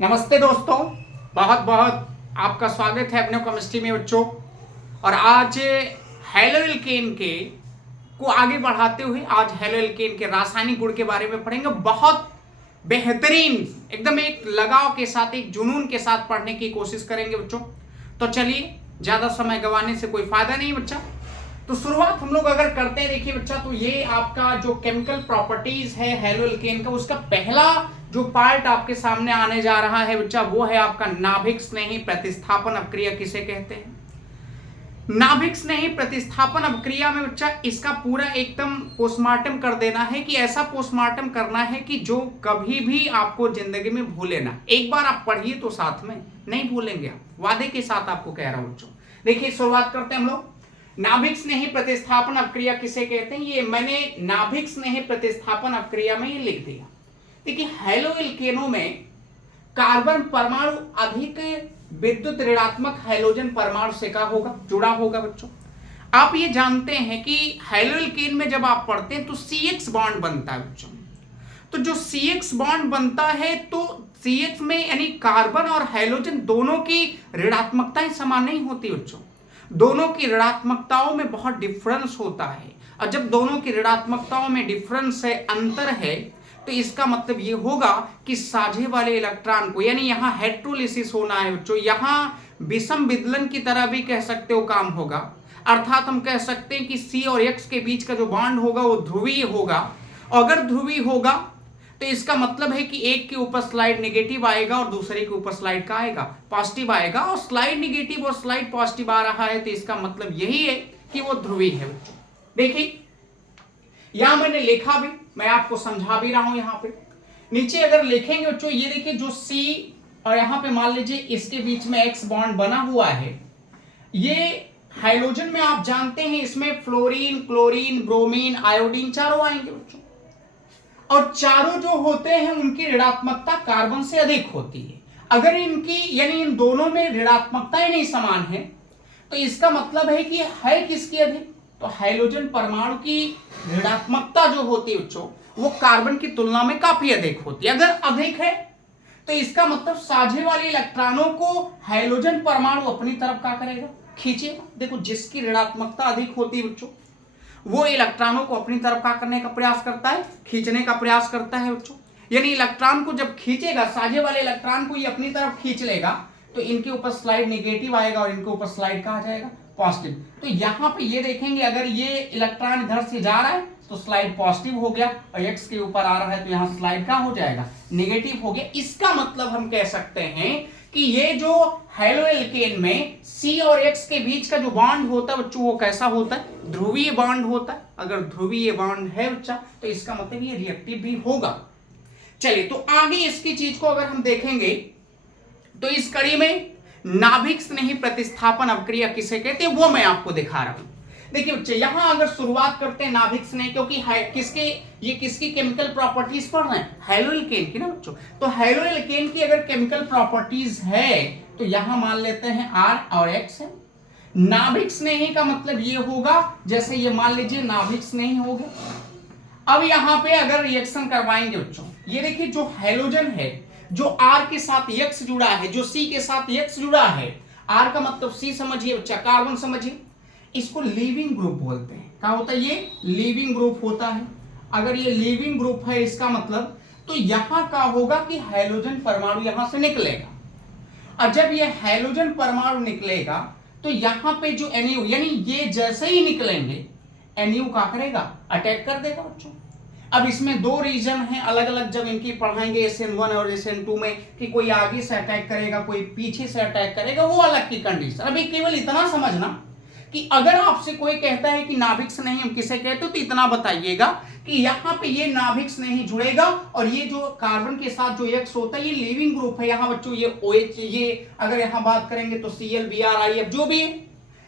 नमस्ते दोस्तों, बहुत बहुत आपका स्वागत है अपने केमिस्ट्री में बच्चों। और आज हेलो एल्केन के को आगे बढ़ाते हुए आज हेलो एल्केन के रासायनिक गुण के बारे में पढ़ेंगे। बहुत बेहतरीन, एकदम एक लगाव के साथ, एक जुनून के साथ पढ़ने की कोशिश करेंगे बच्चों। तो चलिए, ज्यादा समय गंवाने से कोई फायदा नहीं बच्चा। तो शुरुआत हम लोग अगर करते हैं, देखिए बच्चा, तो ये आपका जो केमिकल प्रॉपर्टीज है हेलो एल्केन का, उसका पहला जो पार्ट आपके सामने आने जा रहा है बच्चा, वो है आपका नाभिक स्नेही प्रतिस्थापन अपक्रिया किसे कहते हैं। नाभिक स्नेही प्रतिस्थापन अपक्रिया में बच्चा इसका पूरा एकदम पोस्टमार्टम कर देना है, कि ऐसा पोस्टमार्टम करना है कि जो कभी भी आपको जिंदगी में भूले ना। एक बार आप पढ़िए तो साथ में नहीं भूलेंगे आप, वादे के साथ आपको कह रहा हूं बच्चों। देखिए, शुरुआत करते हैं हम लोग। नाभिक स्नेही प्रतिस्थापन अपक्रिया किसे कहते हैं, ये मैंने नाभिक स्नेही प्रतिस्थापन अपक्रिया में ये लिख दिया। देखिए, हेलो एल्केनों में कार्बन परमाणु अधिक विद्युत ऋणात्मक हाइड्रोजन परमाणु से का होगा, जुड़ा होगा बच्चों। आप ये जानते हैं कि हेलो एल्केन में जब आप पढ़ते हैं तो CX बॉन्ड बनता है बच्चों। तो जो CX बॉन्ड बनता है, तो CX में यानी कार्बन और हाइड्रोजन दोनों की ऋणात्मकताएं समान नहीं होती बच्चों। दोनों की ऋणात्मकताओं में बहुत डिफरेंस होता है। और जब दोनों की ऋणात्मकताओं में डिफरेंस है, अंतर है, तो इसका मतलब ये होगा कि साझे वाले इलेक्ट्रॉन को, यानी यहां हेट्रोलिसिस होना है बच्चों, यहां विषम विदलन की तरह भी कह सकते हो काम होगा। अर्थात हम कह सकते हैं कि C और X के बीच का जो बॉन्ड होगा वो ध्रुवीय होगा। अगर ध्रुवीय होगा तो इसका मतलब है कि एक के ऊपर स्लाइड नेगेटिव आएगा और दूसरे के ऊपर स्लाइड का आएगा, पॉजिटिव आएगा। और स्लाइड नेगेटिव और स्लाइड पॉजिटिव आ रहा है, तो इसका मतलब यही है कि वो ध्रुवीय है बच्चों। देखिए, यहां मैंने लिखा भी, मैं आपको समझा भी रहा हूं। यहां पे नीचे अगर लिखेंगे बच्चों, ये देखिए जो C और यहां पे मान लीजिए इसके बीच में X बॉन्ड बना हुआ है। ये हाइड्रोजन में आप जानते हैं इसमें फ्लोरीन, क्लोरीन, ब्रोमीन, आयोडीन चारों आएंगे बच्चों। और चारों जो होते हैं उनकी ऋणात्मकता कार्बन से अधिक होती है। अगर इनकी यानी इन दोनों में ऋणात्मकताएं नहीं समान है, तो इसका मतलब है कि है किसकी अधिक, तो हाइड्रोजन परमाणु की ऋणात्मकता जो होती है बच्चों, वो कार्बन की तुलना में काफी अधिक होती है। अगर अधिक है तो इसका मतलब साझे वाले इलेक्ट्रॉनों को हाइड्रोजन परमाणु अपनी तरफ क्या करेगा, खींचेगा। देखो, जिसकी ऋणात्मकता अधिक होती है बच्चों, वो इलेक्ट्रॉनों को अपनी तरफ क्या करने का प्रयास करता है, खींचने का प्रयास करता है बच्चों। यानी इलेक्ट्रॉन को जब खींचेगा, साझे वाले इलेक्ट्रॉन को ये अपनी तरफ खींच लेगा, तो इनके ऊपर स्लाइड नेगेटिव आएगा और इनके ऊपर स्लाइड कहा जाएगा, पॉजिटिव। तो यहां पे ये देखेंगे, अगर ये इलेक्ट्रॉन इधर से जा रहा है तो स्लाइड पॉजिटिव हो गया, और X के ऊपर आ रहा है तो यहां स्लाइड का हो जाएगा, नेगेटिव हो गया। इसका मतलब हम कह सकते हैं कि ये जो हेलो एल्केन में C और X के बीच का जो बॉन्ड होता है बच्चों, वो कैसा होता है, ध्रुवीय बॉन्ड होता है। अगर ध्रुवीय बॉन्ड है बच्चा, तो इसका मतलब ये रिएक्टिव भी होगा। चलिए, तो आगे इसकी चीज को अगर हम देखेंगे, तो इस कड़ी में नाभिक स्नेही प्रतिस्थापन अपक्रिया किसे कहते हैं, वो मैं आपको दिखा रहा हूं। देखिए बच्चे, यहां अगर शुरुआत करते हैं नाभिक स्नेह, क्योंकि ये किसकी केमिकल प्रॉपर्टीज पढ़ रहे हैं, हेलो एल्केन की ना बच्चों। तो हेलो एल्केन की अगर केमिकल प्रॉपर्टीज है, तो यहां मान लेते हैं R और X है। नाभिक स्नेही का मतलब ये होगा, जैसे ये मान लीजिए नाभिक स्नेही हो गया। अब यहां पे अगर रिएक्शन करवाएंगे बच्चों, ये देखिए जो हाइड्रोजन है, जो R के साथ X जुड़ा है, जो C के साथ X जुड़ा है, R का मतलब C समझिए बच्चा, कार्बन समझिए, इसको लीविंग ग्रुप बोलते हैं। क्या होता है, ये लीविंग ग्रुप होता है। अगर ये लीविंग ग्रुप है, इसका मतलब तो यहां का होगा कि हाइड्रोजन परमाणु यहां से निकलेगा। और जब ये हाइड्रोजन परमाणु निकलेगा, तो यहां पे जो NU, यानी ये जैसे ही निकलेंगे, NU क्या करेगा, अटैक कर देगा बच्चों। अब इसमें दो रीजन हैं अलग अलग, जब इनकी पढ़ाएंगे SN1 और SN2 में, कि कोई आगे से अटैक करेगा, कोई पीछे से अटैक करेगा, वो अलग की कंडीशन। अभी केवल इतना समझना कि अगर आपसे कोई कहता है कि नाभिक स्नेही हम किसे कहते हो, तो इतना बताइएगा कि यहां पे ये नाभिक स्नेही जुड़ेगा, और ये जो कार्बन के साथ जो X होता है, ये लिविंग ग्रुप है। यहां बच्चों ये OH, ये अगर यहां बात करेंगे तो Cl, Br, IF जो भी है,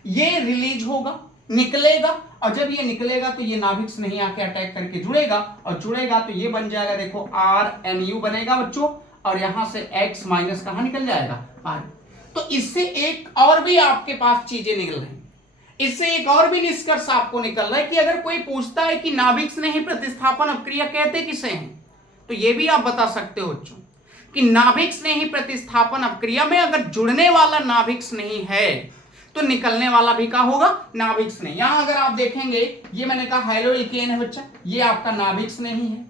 ये रिलीज होगा, निकलेगा। और जब ये निकलेगा तो ये नाभिक स्नेही आके अटैक करके जुड़ेगा, और जुड़ेगा तो ये बन जाएगा, देखो RNU बनेगा बच्चों, और यहां से X माइनस कहां निकल जाएगा, R। तो इससे एक और भी आपके पास चीजें निकल रही, इससे एक और भी निष्कर्ष आपको निकल रहा है कि अगर कोई पूछता है कि नाभिक स्नेही प्रतिस्थापन अपक्रिया कहते किसे हैं, तो ये भी आप बता सकते हो बच्चों। कि नाभिक स्नेही प्रतिस्थापन अपक्रिया में अगर जुड़ने वाला नाभिक स्नेही है तो निकलने वाला भी क्या होगा, नाभिक स्नेही। यहां अगर आप देखेंगे, ये मैंने कहा हैलोइल्केन है बच्चा, ये आपका नाभिक स्नेही है।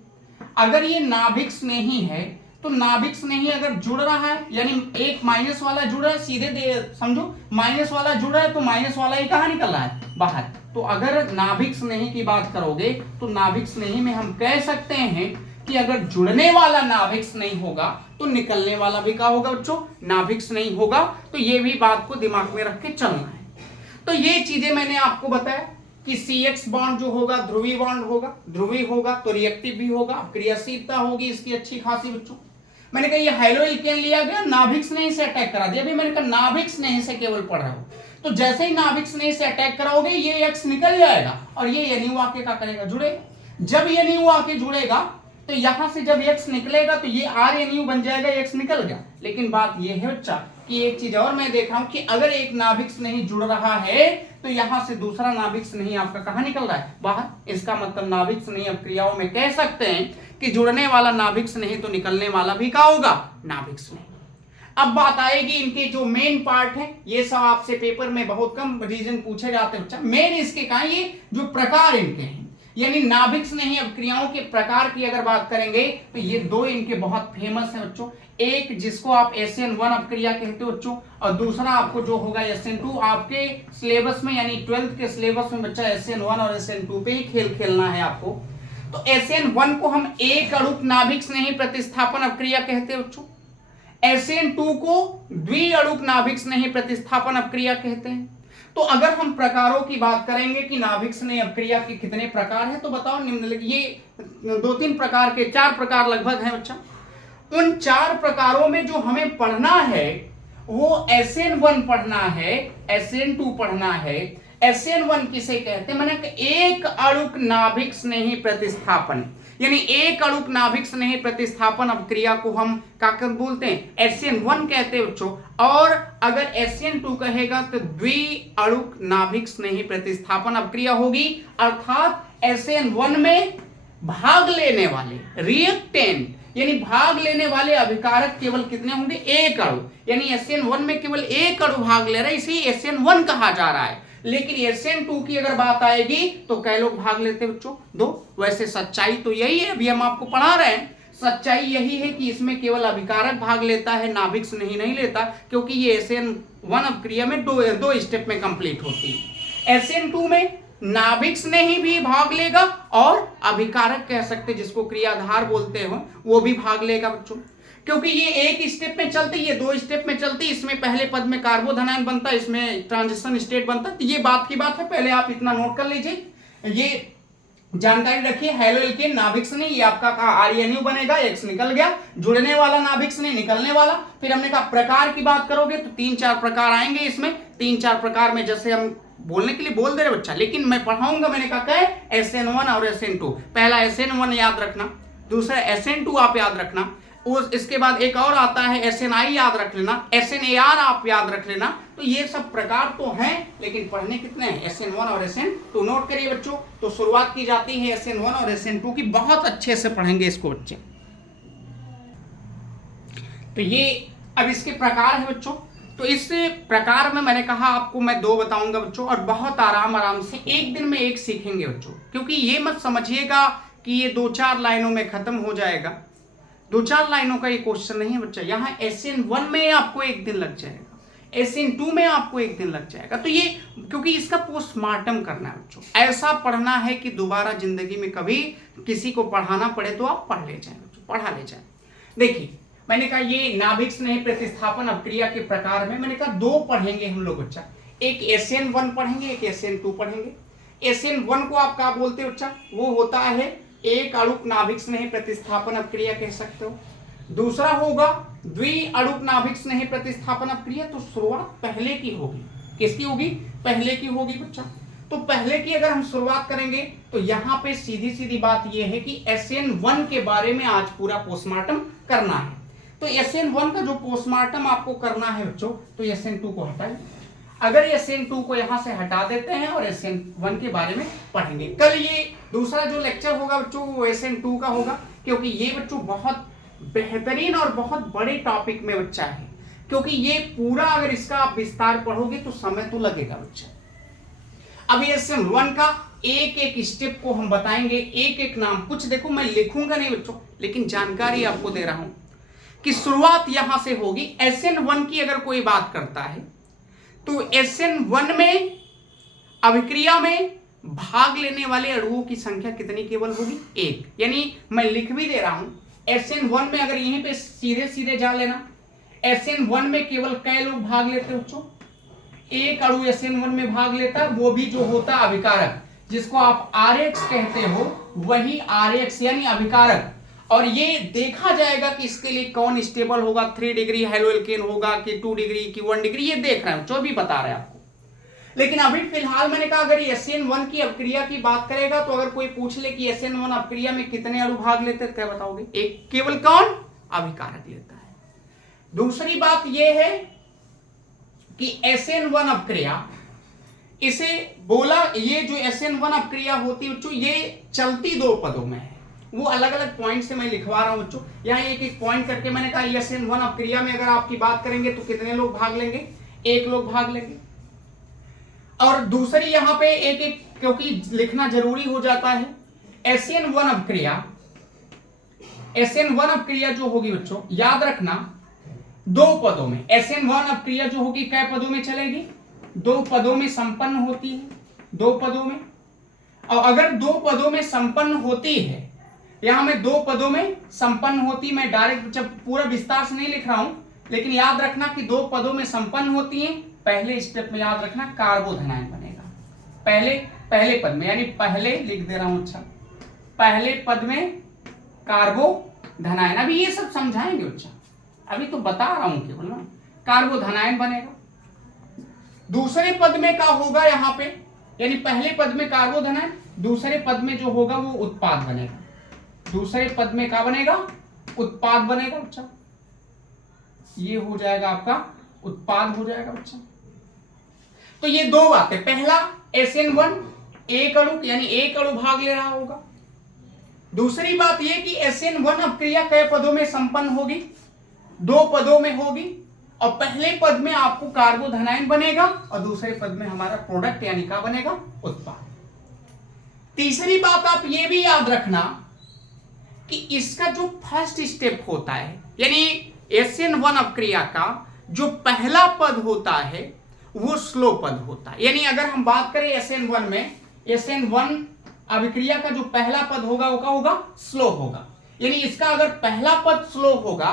अगर ये नाभिक स्नेही है तो नाभिक स्नेही अगर जुड़ रहा है, यानी एक माइनस वाला जुड़ रहा है, सीधे दे समझो माइनस वाला जुड़ रहा है तो माइनस वाला ही कहां निकल रहा है, बाहर। तो अगर नाभिक स्नेही की बात करोगे तो नाभिक स्नेही में हम कह सकते हैं कि अगर जुड़ने वाला नाभिक स्नेही होगा तो निकलने वाला भी क्या होगा बच्चों, नाभिक स्नेही होगा। तो ये भी बात को दिमाग में रख के चलना है। तो ये चीजें मैंने आपको बताया कि CX बॉन्ड जो होगा ध्रुवीय बॉन्ड होगा, ध्रुवीय होगा तो रिएक्टिव भी होगा, क्रियाशीलता होगी इसकी अच्छी खासी बच्चों। मैंने कहा ये हैलोइल्केन लिया गया, नाभिक स्नेही से अटैक करा दिया। अभी मैंने कहा नाभिक स्नेही से केवल पढ़ रहा हूं, तो जैसे ही नाभिक स्नेही से अटैक कराओगे ये X निकल जाएगा और ये NU आके क्या करेगा, जुड़ेगा। जब NU आके जुड़ेगा तो यहां से जब X निकलेगा तो ये RNU बन जाएगा, X निकल गया। लेकिन बात ये है बच्चा कि एक चीज और मैं देख रहा हूं कि अगर एक नाभिक स्नेही जुड़ रहा है तो यहां से दूसरा नाभिक स्नेही आपका कहां निकल रहा है, बाहर। इसका मतलब नाभिक स्नेही अपक्रियाओं में कह सकते हैं कि जुड़ने वाला नाभिक स्नेही तो निकलने वाला भी क्या होगा, नाभिक स्नेही। अब बात आएगी इनके जो मेन पार्ट है, ये सब आपसे पेपर में बहुत कम रीजन पूछे जाते हैं बच्चा। मेन इसके कहा ये जो प्रकार इनके हैं, यानी नाभिक स्नेही अपक्रियाओं के प्रकार की अगर बात करेंगे तो ये दो इनके बहुत फेमस है बच्चों। एक जिसको आप SN1 अपक्रिया कहते हो बच्चों, और दूसरा आपको जो होगा SN2। आपके सिलेबस में यानी 12th के सिलेबस में बच्चा SN1 और SN2 पे ही खेल खेलना है आपको। तो SN1 को हम एक अणुक नाभिक स्नेही प्रतिस्थापन अपक्रिया कहते हैं बच्चों। SN2 को द्विअणुक नाभिक स्नेही प्रतिस्थापन अपक्रिया कहते हैं। तो अगर हम प्रकारों की बात करेंगे कि नाभिक स्नेही अपक्रिया के कितने प्रकार हैं, तो बताओ निम्नलिखित, ये 2-3 प्रकार के 4 प्रकार लगभग हैं बच्चा। उन 4 प्रकारों में जो हमें पढ़ना है वो SN1 पढ़ना है, SN2 पढ़ना है। SN1 किसे कहते हैं, मैंने एक अणुक नाभिक स्नेही प्रतिस्थापन, यानी एक अणुक नाभिक स्नेही प्रतिस्थापन अपक्रिया को हम क्या बोलते हैं, SN1 कहते हैं बच्चों। और अगर SN2 कहेगा तो द्विअणुक नाभिक स्नेही प्रतिस्थापन अपक्रिया होगी। अर्थात SN1 में भाग लेने वाले रिएक्टेंट यानी भाग लेने वाले अभिकारक केवल कितने होंगे, एक अणु। यानी SN1 में केवल एक अणु भाग ले रहा है, इसे SN1 कहा जा रहा है। लेकिन SN2 की अगर बात आएगी तो कै लोग भाग लेते हैं बच्चों, 2। वैसे सच्चाई तो यही है, अभी हम आपको पढ़ा रहे हैं, सच्चाई यही है कि इसमें केवल अभिकारक भाग लेता है, नाभिक स्नेही नहीं लेता, क्योंकि ये SN1 अपक्रिया में दो स्टेप में कंप्लीट होती है। SN2 में नाभिक स्नेही भी भाग लेगा और अभिकारक कह सकते जिसको क्रियाधार बोलते हो वो भी भाग लेगा बच्चों, क्योंकि ये एक स्टेप में चलती, ये 2 स्टेप में चलती। इसमें पहले पद में कार्बोधनायन बनता है, इसमें ट्रांजिशन स्टेट बनता है। तो ये बात की बात है, पहले आप इतना नोट कर लीजिए, ये जानकारी रखिए। हैलोइल्केन नाभिक स्नेही, ये आपका RNU बनेगा, X निकल गया, जुड़ने वाला नाभिक स्नेही, निकलने वाला। फिर हमने कहा प्रकार की बात करोगे तो 3-4 प्रकार आएंगे इसमें। 3-4 प्रकार में जैसे हम बोलने के लिए बोल दे रहे बच्चा, लेकिन मैं पढ़ाऊंगा, मैंने कहा क्या, SN1 और SN2। पहला SN1 याद रखना, दूसरा SN2 आप याद रखना, इसके बाद एक और आता है SNI याद रख लेना, SNAR आप याद रख लेना। तो ये सब प्रकार तो हैं, लेकिन पढ़ने कितने हैं, SN1 और SN2। नोट करिए बच्चों। तो शुरुआत की जाती है SN1 और SN2 की, बहुत अच्छे से पढ़ेंगे इसको बच्चे। तो ये अब इसके प्रकार है बच्चों। तो इस प्रकार में मैंने कहा आपको मैं 2 बताऊंगा बच्चों, और बहुत आराम से एक दिन में एक सीखेंगे बच्चों, क्योंकि ये मत समझिएगा कि ये 2-4 लाइनों में खत्म हो जाएगा। 2-4 लाइनों का ये क्वेश्चन नहीं है बच्चा। यहाँ SN1 में आपको एक दिन लग जाएगा, SN2 में आपको एक दिन लग जाएगा। तो ये क्योंकि इसका पोस्टमार्टम करना है बच्चों, ऐसा पढ़ना है कि दोबारा जिंदगी में कभी किसी को पढ़ाना पड़े तो आप पढ़ ले जाए बच्चों, पढ़ा ले जाए। देखिए मैंने कहा ये नाभिक स्नेही प्रतिस्थापन अपक्रिया के प्रकार में मैंने कहा 2 पढ़ेंगे हम लोग बच्चा, एक SN1 पढ़ेंगे, एक SN2 पढ़ेंगे। SN1 को आप क्या बोलते हो बच्चा, वो होता है एक अणुक नाभिक स्नेही प्रतिस्थापन अपक्रिया कह सकते हो। दूसरा होगा द्विअणुक नाभिक स्नेही प्रतिस्थापन अपक्रिया। तो शुरुआत पहले की होगी, किसकी होगी, पहले की होगी बच्चा। तो पहले की अगर हम शुरुआत करेंगे तो यहाँ पे सीधी सीधी बात यह है कि SN1 के बारे में आज पूरा पोस्टमार्टम करना है। तो SN1 का जो पोस्टमार्टम आपको करना है बच्चों, तो SN2 को हटाइए। अगर SN2 को यहां से हटा देते हैं और SN1 के बारे में पढ़ेंगे। कल ये दूसरा जो लेक्चर होगा बच्चों वो SN2 का होगा, क्योंकि ये बच्चों बहुत बेहतरीन और बहुत बड़े टॉपिक में बच्चा है, क्योंकि ये पूरा अगर इसका आप विस्तार पढ़ोगे तो समय तो लगेगा बच्चा। अब ये SN1 का एक एक स्टेप को हम बताएंगे, एक एक नाम। कुछ देखो मैं लिखूंगा नहीं बच्चों, लेकिन जानकारी आपको दे रहा हूं कि शुरुआत यहां से होगी। SN1 की अगर कोई बात करता है तो SN1 में अभिक्रिया में भाग लेने वाले अणुओं की संख्या कितनी केवल होगी? एक। यानी मैं लिख भी दे रहा हूं, SN1 में अगर यहीं पे सीधे सीधे जा लेना, SN1 में केवल कै लोग भाग लेते हो बच्चों? एक अणु SN1 में भाग लेता है, वो भी जो होता है अभिकारक, जिसको आप RX कहते हो, वही RX यानी अभिकारक। और ये देखा जाएगा कि इसके लिए कौन स्टेबल होगा, 3 डिग्री हेलोएल्केन होगा कि 2 डिग्री की 1 डिग्री, ये देख रहे हैं जो भी बता रहे हैं आपको। लेकिन अभी फिलहाल मैंने कहा अगर SN1 की अपक्रिया की बात करेगा तो अगर कोई पूछ ले कि SN1 अपक्रिया में कितने अणु भाग लेते हैं, क्या बताओगे? एक। केवल कौन? अभिकारक लेता है। दूसरी बात यह है कि SN1 अपक्रिया, इसे बोला, ये जो SN1 अपक्रिया होती है बच्चों, ये चलती 2 पदों में है। वो अलग अलग पॉइंट से मैं लिखवा रहा हूं बच्चों, यहाँ एक एक पॉइंट करके मैंने कहा SN1 अपक्रिया में अगर आपकी बात करेंगे तो कितने लोग भाग लेंगे? 1 लोग भाग लेंगे। और दूसरी यहां पे एक एक, क्योंकि लिखना जरूरी हो जाता है, SN1 अपक्रिया, SN1 अपक्रिया जो होगी बच्चों, याद रखना 2 पदों में। SN1 अपक्रिया जो होगी कै पदों में चलेगी? 2 पदों में संपन्न होती है, 2 पदों में। और अगर 2 पदों में संपन्न होती है, यहां मैं 2 पदों में संपन्न होती, मैं डायरेक्ट जब पूरा विस्तार से नहीं लिख रहा हूं, लेकिन याद रखना कि 2 पदों में संपन्न होती है। पहले स्टेप में याद रखना कार्बोधनायन बनेगा, पहले पद में, यानी पहले लिख दे रहा हूं, अच्छा, पहले पद में कार्बोधनायन। अभी ये सब समझाएंगे बच्चा, अभी तो बता रहा हूं केवल ना, कार्बोधनायन बनेगा। दूसरे पद में क्या होगा यहां पे, यानी पहले पद में कार्बोधनायन, दूसरे पद में जो होगा वो उत्पाद बनेगा। दूसरे पद में क्या बनेगा? उत्पाद बनेगा बच्चा। ये हो जाएगा आपका उत्पाद हो जाएगा बच्चा। तो ये 2 बातें, पहला SN1 एक अणु, यानी 1 अणु भाग ले रहा होगा। दूसरी बात यह कि SN1 अपक्रिया कै पदों में संपन्न होगी? 2 पदों में होगी। और पहले पद में आपको कार्बोधनायन बनेगा और दूसरे पद में हमारा प्रोडक्ट यानी क्या बनेगा? उत्पाद। तीसरी बात आप ये भी याद रखना कि इसका जो फर्स्ट स्टेप होता है, यानी SN1 अपक्रिया का जो पहला पद होता है वो स्लो पद होता है। यानी अगर हम बात करें SN1 में, SN1 अभिक्रिया का जो पहला पद होगा वो क्या होगा? स्लो होगा। यानी इसका अगर पहला पद स्लो होगा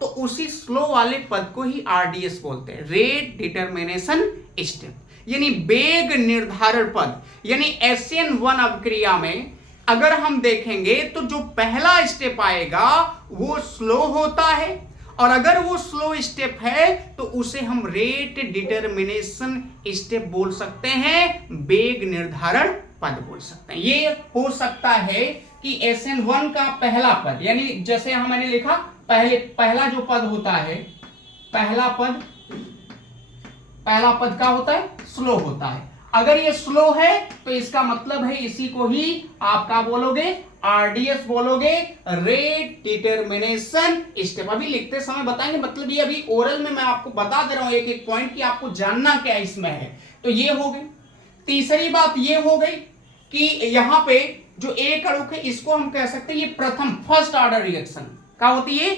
तो उसी स्लो वाले पद को ही RDS बोलते हैं, रेट डिटर्मिनेशन स्टेप, यानी वेग निर्धारण पद। यानी SN1 अपक्रिया में अगर हम देखेंगे तो जो पहला स्टेप आएगा वो स्लो होता है, और अगर वो स्लो स्टेप है तो उसे हम रेट डिटर्मिनेशन स्टेप बोल सकते हैं, वेग निर्धारण पद बोल सकते हैं। ये हो सकता है कि SN1 का पहला पद, यानी जैसे यहां मैंने लिखा पहला जो पद होता है, पहला पद क्या होता है? स्लो होता है। अगर ये स्लो है तो इसका मतलब है इसी को ही आप क्या बोलोगे? RDS बोलोगे, रेट डिटर्मिनेशन स्टेप। अभी लिखते समय बताएंगे, मतलब ये अभी ओरल में मैं आपको बता दे रहा हूं एक एक पॉइंट कि आपको जानना क्या इसमें है। तो ये हो गई। तीसरी बात ये हो गई कि यहां पे जो एक अणु है इसको हम कह सकते हैं ये प्रथम फर्स्ट ऑर्डर रिएक्शन क्या होती है?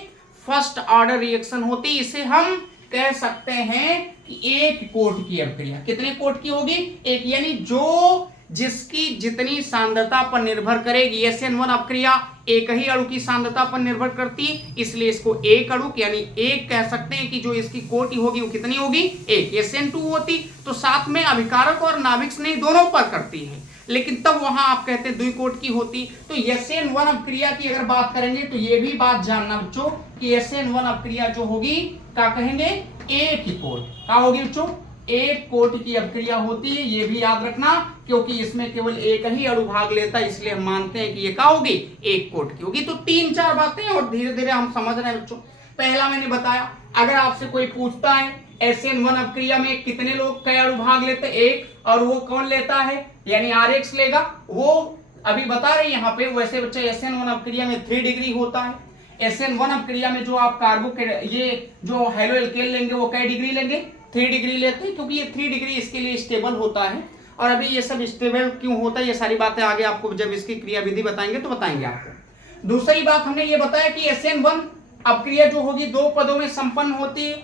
फर्स्ट ऑर्डर रिएक्शन होती है। इसे हम कह सकते हैं कि एक कोट की अपक्रिया। कितने कोट की होगी? एक, यानी जो जिसकी जितनी सांद्रता पर निर्भर करेगी। SN1 अपक्रिया एक ही अणु की सांद्रता पर निर्भर करती है, इसलिए इसको एक अणु यानी एक कह सकते हैं कि जो इसकी कोटि होगी वो कितनी होगी? एक। SN2 होती तो साथ में अभिकारक और नाभिक स्नेही दोनों पर करती है, लेकिन तब वहां आप कहते हैं द्विकोट की होती। तो SN1 अपक्रिया की अगर बात करेंगे तो ये भी बात जानना बच्चों कि SN1 अपक्रिया जो होगी क्या कहेंगे? एक ही कोट। क्या होगी बच्चों? एक कोट की अपक्रिया होती है। ये भी याद रखना क्योंकि इसमें केवल एक ही अणु भाग लेता है, इसलिए हम मानते हैं कि ये क्या होगी? एक कोट की होगी। तो 3-4 बातें और धीरे धीरे हम समझ रहे हैं बच्चों। पहला मैंने बताया, अगर आपसे कोई पूछता है SN1 अपक्रिया में कितने लोग कई अणु भाग लेते हैं? एक। और वो कौन लेता है? यानी RX लेगा। वो अभी बता रहे हैं यहाँ पे। वैसे बच्चे SN1 अपक्रिया में 3 डिग्री होता है। SN1 अभिक्रिया में जो आप कार्बो के ये जो हेलो एल्केन लेंगे वो कै डिग्री लेंगे, 3 डिग्री लेते हैं, क्योंकि ये 3 डिग्री इसके लिए स्टेबल होता है। और अभी ये सब स्टेबल क्यों होता है ये सारी बातें आगे आपको जब इसकी क्रिया विधि बताएंगे तो बताएंगे आपको। दूसरी बात हमने ये बताया कि SN1 अभिक्रिया जो होगी 2 पदों में संपन्न होती है।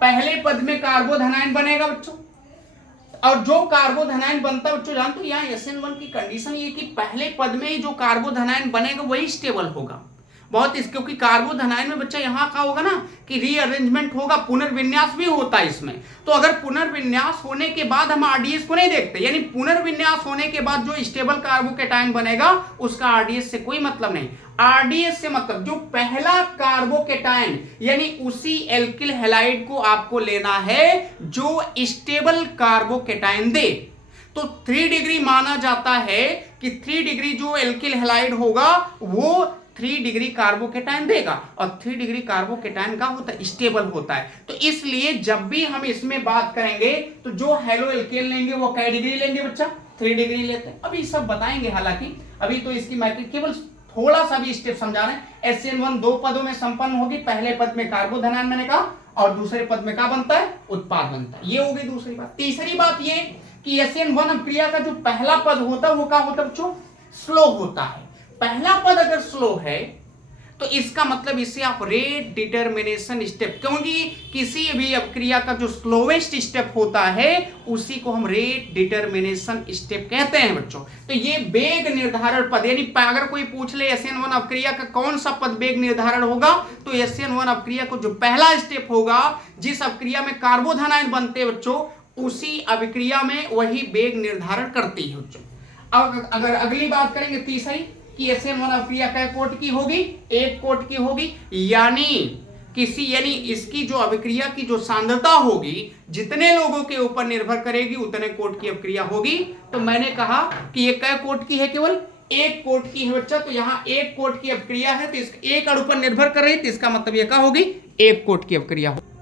पहले पद में कार्बोधनाइन बनेगा बच्चों, और जो कार्बोधनाइन बनता है बच्चों जानते हो यहाँ SN1 की कंडीशन ये कि पहले पद में ही जो कार्बोधनाइन बनेगा वही स्टेबल होगा। बहुत इस क्योंकि कार्बोधनाइन में बच्चा यहाँ का होगा ना कि रीअरेंजमेंट होगा, पुनर्विन्यास भी होता है इसमें। तो अगर पुनर्विन्यास होने के बाद हम आरडीएस को नहीं देखते, यानी पुनर्विन्यास होने के बाद जो स्टेबल कार्बोकेटाइन बनेगा उसका आरडीएस से कोई मतलब नहीं। आरडीएस से मतलब जो पहला कार्बोकेटाइन यानी उसी एल्किल हैलाइड को आपको लेना है जो स्टेबल कार्बोकेटाइन दे। तो 3 डिग्री माना जाता है कि 3 डिग्री जो एल्किल हैलाइड होगा वो 3 डिग्री कार्बोकेटाइन देगा, और 3 डिग्री कार्बोकेटाइन का होता है स्टेबल होता है। तो इसलिए जब भी हम इसमें बात करेंगे तो जो हेलो एल्केन लेंगे वो कै डिग्री लेंगे बच्चा, 3 डिग्री लेते हैं। अभी सब बताएंगे, हालांकि अभी तो इसकी मैट्रिक केवल थोड़ा सा भी स्टेप समझा रहे हैं। SN1 2 पदों में संपन्न होगी, पहले पद में कार्बोधनाइन मैंने कहा और दूसरे पद में क्या बनता है, उत्पाद बनता है। ये हो गई दूसरी बात। तीसरी बात ये कि SN1 अभिक्रिया का जो पहला पद होता है वो क्या होता है बच्चों, स्लो होता है। पहला पद अगर स्लो है तो इसका मतलब इसे आप रेट डिटर्मिनेशन स्टेप, क्योंकि किसी भी अभिक्रिया का जो स्लोवेस्ट स्टेप होता है उसी को हम रेट डिटर्मिनेशन स्टेप कहते हैं बच्चों। तो ये वेग निर्धारण पद, यानी अगर कोई पूछ ले SN1 अभिक्रिया का कौन सा पद वेग निर्धारण होगा, तो SN1 अभिक्रिया को जो पहला स्टेप होगा, जिस अभिक्रिया में कार्बोधनाइन बनते हैं बच्चों, उसी अभिक्रिया में वही वेग निर्धारण करती है बच्चों। अब अगर अगली बात करेंगे तीसरी कि SN1 अभिक्रिया कै कोट की होगी, 1 कोट की होगी, यानी इसकी जो अभिक्रिया की जो सांद्रता होगी जितने लोगों के ऊपर निर्भर करेगी उतने कोट की अभिक्रिया होगी। तो मैंने कहा कि ये कै कोट की है, केवल 1 कोट की है बच्चा। तो यहाँ 1 कोट की अभिक्रिया है तो इसका 1 अणु पर निर्भर कर रही, तो इसका मतलब ये क्या होगी, 1 कोट की अभिक्रिया होगी।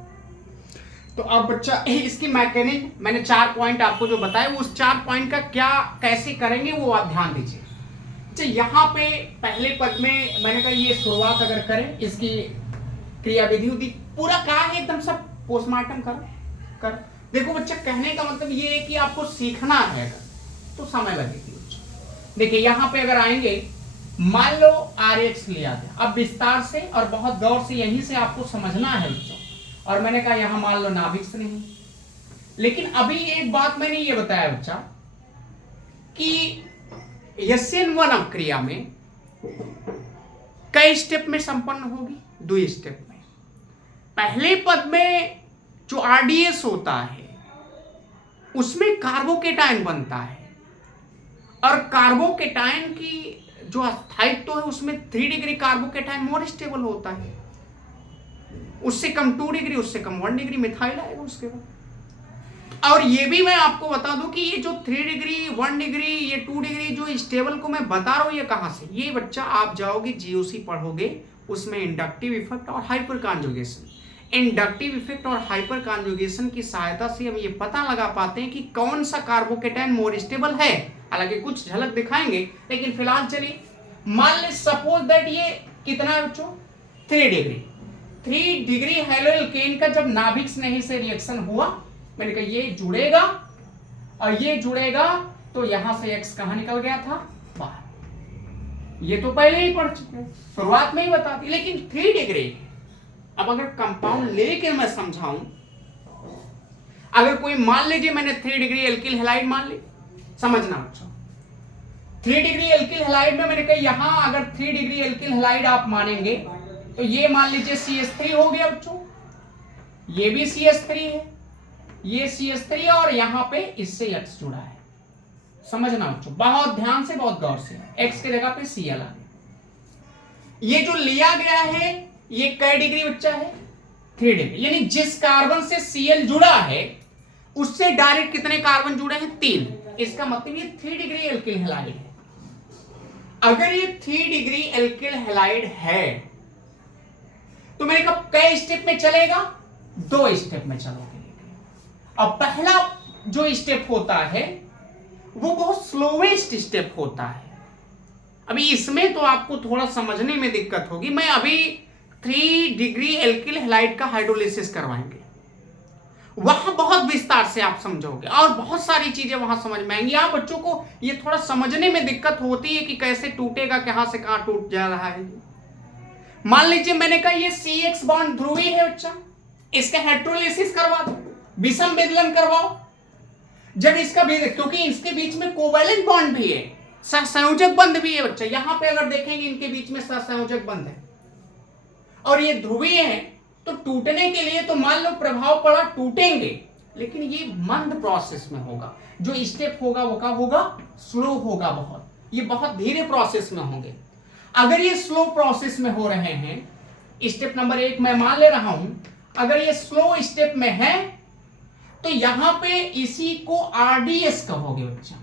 तो अब बच्चा इसकी मैकेनिक मैंने 4 पॉइंट आपको जो बताया, उस 4 पॉइंट का क्या कैसे करेंगे वो आप ध्यान दीजिए। अच्छा, यहाँ पे पहले पद में मैंने कहा ये शुरुआत अगर करें इसकी क्रिया विधि होती पूरा कहा है एकदम सब पोस्टमार्टम कर देखो बच्चा, कहने का मतलब ये है कि आपको सीखना है तो समय लगेगी बच्चा। देखिए यहाँ पे अगर आएंगे, मान लो RH लिया गया, अब विस्तार से और बहुत गौर से यहीं से आपको समझना है बच्चों। और मैंने कहा यहाँ मान लो नाभिक नहीं, लेकिन अभी एक बात मैंने ये बताया बच्चा कि SN1 अभिक्रिया में कई स्टेप में संपन्न होगी, 2 स्टेप में। पहले पद में जो आरडीएस होता है उसमें कार्बोकेटाइन बनता है, और कार्बोकेटाइन की जो स्थायित्व है उसमें 3 डिग्री कार्बोकेटाइन मोर स्टेबल होता है, उससे कम 2 डिग्री, उससे कम 1 डिग्री मिथाइल आएगा उसके बाद। और ये भी मैं आपको बता दूं कि ये जो 3 डिग्री 1 डिग्री ये 2 डिग्री जो स्टेबल को मैं बता रहा हूं ये कहां से, ये बच्चा आप जाओगे जीओसी पढ़ोगे, उसमें इंडक्टिव इफेक्ट और हाइपर कॉन्जुगेशन, इंडक्टिव इफेक्ट और हाइपर कॉन्जुगेशन की सहायता से हम ये पता लगा पाते हैं कि कौन सा कार्बोकेटाइन मोर स्टेबल है। हालांकि कुछ झलक दिखाएंगे, लेकिन फिलहाल चलिए मान ले सपोज दैट ये कितना है बच्चों, 3 डिग्री। 3 डिग्री हेलो एल्केन का जब नाभिक स्नेही से रिएक्शन हुआ, मैंने कहा ये जुड़ेगा और ये जुड़ेगा, तो यहां से X कहां निकल गया था, बाहर। ये तो पहले ही पढ़ चुके हैं, शुरुआत में ही बता दी। लेकिन 3 डिग्री, अब अगर कंपाउंड लेके मैं समझाऊं, अगर कोई मान लीजिए मैंने 3 डिग्री एल्किल हैलाइड मान ली, समझना बच्चों, 3 डिग्री एल्किल हैलाइड में मैंने कहा यहां अगर 3 डिग्री एल्किल हैलाइड आप मानेंगे तो ये मान लीजिए CH3 हो गया बच्चों, ये भी CH3 है, ये CH3 और यहां पे इससे X जुड़ा है। समझना बच्चों, बहुत ध्यान से बहुत गौर से, X की जगह पे Cl आ गया। ये जो लिया गया है ये कै डिग्री बच्चा है, 3 डिग्री, यानी जिस कार्बन से Cl जुड़ा है उससे डायरेक्ट कितने कार्बन जुड़े हैं, 3। इसका मतलब ये 3 डिग्री एल्किल हैलाइड है। अगर ये 3 डिग्री एल्किल हैलाइड है तो मैंने कहा कई स्टेप में चलेगा, 2 स्टेप में चलोगे। अब पहला जो स्टेप होता है वो बहुत स्लोवेस्ट स्टेप होता है। अभी इसमें तो आपको थोड़ा समझने में दिक्कत होगी, मैं अभी 3 डिग्री एल्किल हैलाइड का हाइड्रोलिसिस करवाएंगे। वहां बहुत विस्तार से आप समझोगे और बहुत सारी चीजें वहां समझ में आएंगी। आप बच्चों को ये थोड़ा समझने में दिक्कत होती है कि कैसे टूटेगा, कहां से कहां टूट जा रहा है। मान लीजिए मैंने कहा ये CX बॉन्ड ध्रुवीय है बच्चा, इसका हाइड्रोलिसिस करवा दो, विषम विदलन करवाओ। जब इसका क्योंकि इसके बीच में कोवैलेंट बॉन्ड भी है, सहसंयोजक बंध भी है बच्चा। यहां पे अगर देखेंगे इनके बीच में सहसंयोजक बंध है और ये ध्रुवीय है, तो टूटने के लिए तो मान लो प्रभाव पड़ा, टूटेंगे, लेकिन ये मंद प्रोसेस में होगा। जो स्टेप होगा वो कब होगा? स्लो होगा बहुत, ये बहुत धीरे प्रोसेस में होंगे। अगर ये स्लो प्रोसेस में हो रहे हैं, स्टेप नंबर 1 मैं मान ले रहा हूं, अगर ये स्लो स्टेप में है तो यहां पे इसी को RDS कहोगे बच्चा।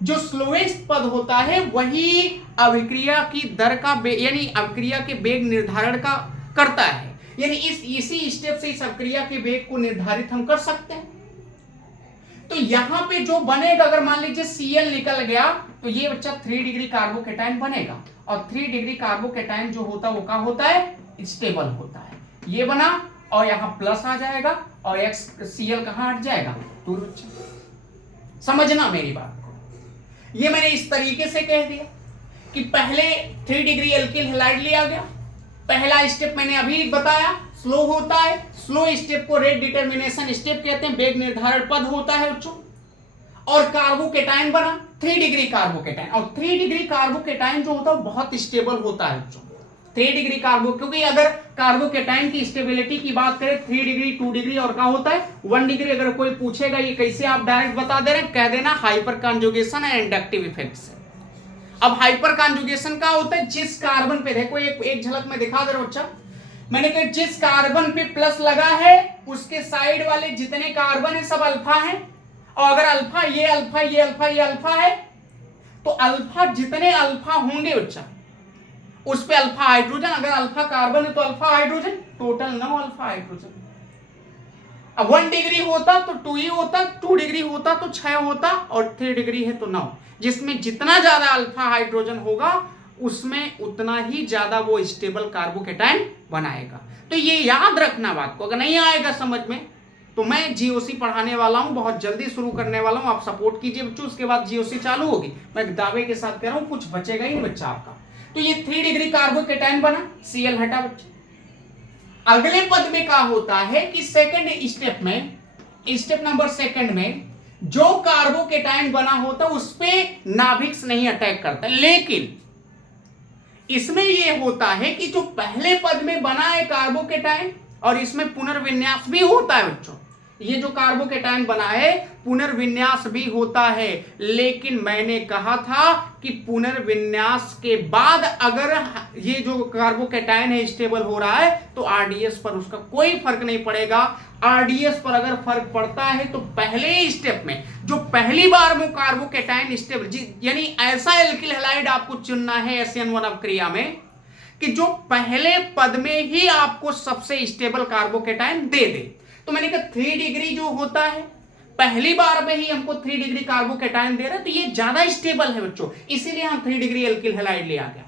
जो स्लोएस्ट पद होता है वही अभिक्रिया की दर का यानी अभिक्रिया के वेग निर्धारण का करता है। यानी इसी स्टेप से इस अभिक्रिया के वेग को निर्धारित हम कर सकते हैं। तो यहां पे जो बनेगा, अगर मान लीजिए Cl निकल गया तो ये बच्चा 3 डिग्री कार्बोकेटाइन बनेगा। और 3 डिग्री कार्बोकेटाइन जो होता है वो क्या होता है? स्टेबल होता है। ये बना और यहां प्लस आ जाएगा और Cl कहां हट जाएगा? दूर। समझना मेरी बात को। ये मैंने इस तरीके से कह दिया कि पहले 3 डिग्री एल्किल हैलाइड लिया गया। पहला स्टेप मैंने अभी बताया, स्लो होता है। स्लो स्टेप को रेट डिटर्मिनेशन स्टेप कहते हैं, वेग निर्धारण पद होता है बच्चों। और कार्बोकेटाइन बना 3 डिग्री कार्बोकेटाइन। और 3 डिग्री कार्बोकेटाइन जो होता है बहुत स्टेबल होता है बच्चों। 3 डिग्री क्योंकि अगर कार्बोकेटाइन की स्टेबिलिटी की बात करें 3 डिग्री, 2 डिग्री और क्या होता है 1 डिग्री। अगर कोई पूछेगा ये कैसे, आप डायरेक्ट बता दे रहे हैं, कह देना hyper conjugation and inductive effect से। अब हाइपर कॉन्जुगेशन का होता है जिस कार्बन पे, देखो एक झलक में दिखा दे रहा हूं बच्चा, मैंने कहा जिस कार्बन पे प्लस लगा है उसके साइड वाले जितने कार्बन है सब अल्फा है। और अगर अल्फा ये अल्फा ये अल्फा ये अल्फा है तो अल्फा जितने अल्फा होंगे बच्चा उस पे अल्फा हाइड्रोजन। अगर अल्फा कार्बन है तो alpha hydrogen, total 9 alpha hydrogen. अब 1 डिग्री होता तो 2 ही होता, 2 डिग्री होता तो 6 होता और 3 डिग्री है तो 9। जिसमें जितना ज्यादा अल्फा हाइड्रोजन होगा उसमें उतना ही ज्यादा वो स्टेबल कार्बोकेटाइन बनाएगा। तो ये याद रखना बात को। अगर नहीं आएगा समझ में तो मैं जीओसी पढ़ाने वाला हूं, बहुत जल्दी शुरू करने वाला हूं, आप सपोर्ट कीजिए बच्चों। उसके बाद जीओसी चालू होगी। मैं दावे के साथ कह रहा हूं कुछ बचेगा ही नहीं बच्चा आपका। तो ये 3 डिग्री कार्बोकेटाइन बना, Cl हटा बच्चा। अगले पद में क्या होता है कि सेकंड स्टेप में, स्टेप नंबर 2 में जो कार्बोकेटाइन बना होता है उस पे नाभिक्स नहीं अटैक करता। लेकिन इसमें ये होता है कि जो पहले पद में बना है कार्बोकेटाइन और इसमें पुनर्विन्यास भी होता है बच्चों। ये जो कार्बोकेटाइन बना है पुनर्विन्यास भी होता है। लेकिन मैंने कहा था कि पुनर्विन्यास के बाद अगर ये जो कार्बोकेटाइन है स्टेबल हो रहा है तो आरडीएस पर उसका कोई फर्क नहीं पड़ेगा। आरडीएस पर अगर फर्क पड़ता है तो पहले स्टेप में जो पहली बार वो कार्बोकेटाइन स्टेबल, यानी ऐसा एल्किल हैलाइड आपको चुनना है SN1 अभिक्रिया में कि जो पहले पद में ही आपको सबसे स्टेबल कार्बोकेटाइन दे दे। तो मैंने कहा 3 डिग्री जो होता है पहली बार में ही हमको 3 डिग्री कार्बोकेटाइन दे रहा है तो ये ज्यादा स्टेबल है बच्चों, इसीलिए हम 3 डिग्री एल्किल हैलाइड ले आ गया।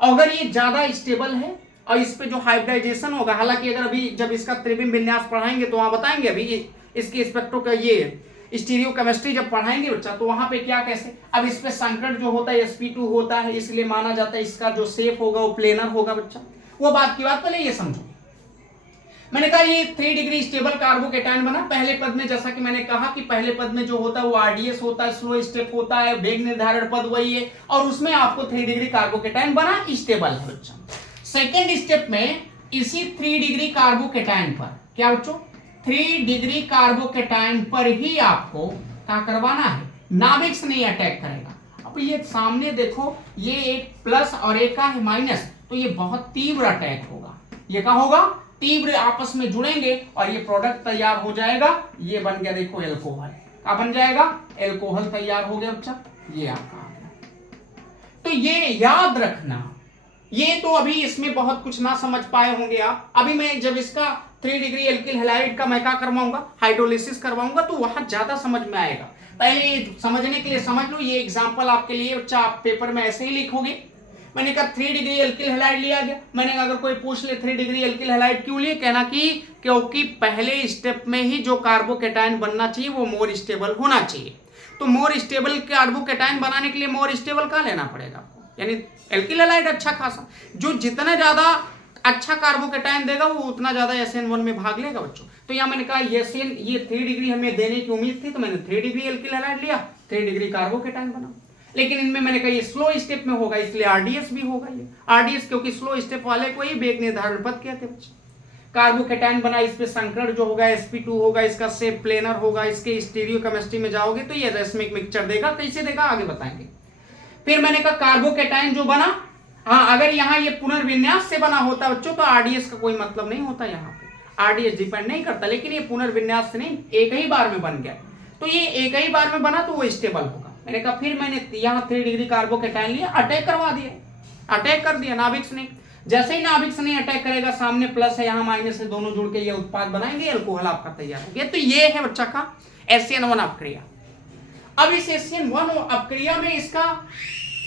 अगर ये ज्यादा स्टेबल है और इस पे जो हाइब्रिडाइजेशन होगा, हालांकि अगर अभी जब इसका त्रिविम विन्यास पढ़ाएंगे तो वहां बताएंगे, अभी इसकी स्पेक्ट्रो का ये स्टीरियो केमिस्ट्री जब पढ़ाएंगे बच्चा तो वहां पे क्या कैसे। अब इस पे संकट जो होता है sp2 होता है, इसलिए माना जाता है इसका जो शेप होगा वो प्लेनर होगा बच्चा। वो बात की बात, पहले ये समझो। मैंने कहा ये 3 डिग्री स्टेबल कार्बोकेटाइन बना पहले पद में। जैसा कि मैंने कहा कि पहले पद में जो होता है वो आरडीएस होता है, स्लो स्टेप होता है, वेग निर्धारण पद वही है और उसमें आपको 3 डिग्री कार्बोकेटाइन बना, स्टेबल है बच्चा। सेकेंड स्टेप में इसी 3 डिग्री कार्बोकेटाइन पर क्या बच्चों, 3 डिग्री कार्बोकेटाइन पर ही आपको क्या करवाना है, नाभिक्स नहीं अटैक करेगा। अब ये सामने देखो, ये एक प्लस और एक का है माइनस, तो ये बहुत तीव्र अटैक होगा। ये क्या होगा, तीव्र आपस में जुड़ेंगे और ये प्रोडक्ट तैयार हो जाएगा। ये बन गया देखो एल्कोहल, क्या बन जाएगा, एल्कोहल तैयार हो गया बच्चा। ये आपका आ गया। तो ये याद रखना। ये तो अभी इसमें बहुत कुछ ना समझ पाए होंगे आप। अभी मैं जब इसका 3 डिग्री एल्किल हैलाइड का मैं क्या करवाऊंगा, हाइड्रोलिसिस करवाऊंगा, तो वहां ज्यादा समझ में आएगा। पहले ये समझने के लिए समझ लो, ये एग्जांपल आपके लिए बच्चा आप पेपर में ऐसे ही लिखोगे। मैंने कहा 3 डिग्री एल्किल हैलाइड लिया गया। मैंने कहा अगर कोई पूछ ले 3 डिग्री एल्किल हैलाइड क्यों लिए, कहना कि क्योंकि पहले स्टेप में ही जो कार्बोकेटायन बनना चाहिए वो मोर स्टेबल होना चाहिए। तो मोर स्टेबल कार्बोकेटायन बनाने के लिए मोर स्टेबल कहाँ लेना पड़ेगा आपको, यानी एल्किल हैलाइड अच्छा खासा, जो जितना ज्यादा अच्छा कार्बोकेटायन देगा वो उतना ज्यादा SN1 में भाग लेगा बच्चों। तो यहाँ मैंने कहा ये 3 डिग्री हमें देने की उम्मीद थी, तो मैंने 3 डिग्री एल्किल हैलाइड लिया, 3 डिग्री कार्बोकेटायन बना। लेकिन इनमें मैंने कहा ये स्लो स्टेप में होगा, इसलिए RDS भी होगा। ये RDS क्योंकि स्लो स्टेप वाले को ही वेग निर्धारण पद कहते हैं बच्चे। कार्बोकेटायन बना, इस पे संकरण जो होगा sp2 होगा, इसका शेप प्लेनर होगा, इसके स्टीरियोकेमिस्ट्री में जाओगे तो ये रेसमिक मिक्सचर देगा। कैसे देगा आगे बताएंगे। फिर मैंने कहा कार्बोकेटायन जो बना, हाँ अगर यहाँ ये पुनर्विन्यास से बना होता बच्चों तो RDS का कोई मतलब नहीं होता, यहाँ पे RDS डिपेंड नहीं करता, लेकिन ये पुनर्विन्यास से नहीं, एक ही बार में बन गया, तो ये एक ही बार में बना तो वो स्टेबल होगा। मैंने कहा फिर मैंने यहाँ 3 डिग्री कार्बोकेटायन लिया, अटैक करवा दिया, अटैक कर दिया नाभिक से नहीं। जैसे ही नाभिक से नहीं अटैक करेगा, सामने प्लस है यहाँ माइनस है, दोनों जुड़ के ये उत्पाद बनाएंगे, अल्कोहल आपका तैयार हो गया। तो ये है बच्चा का SN1 अपक्रिया। अब इस SN1 अपक्रिया में इसका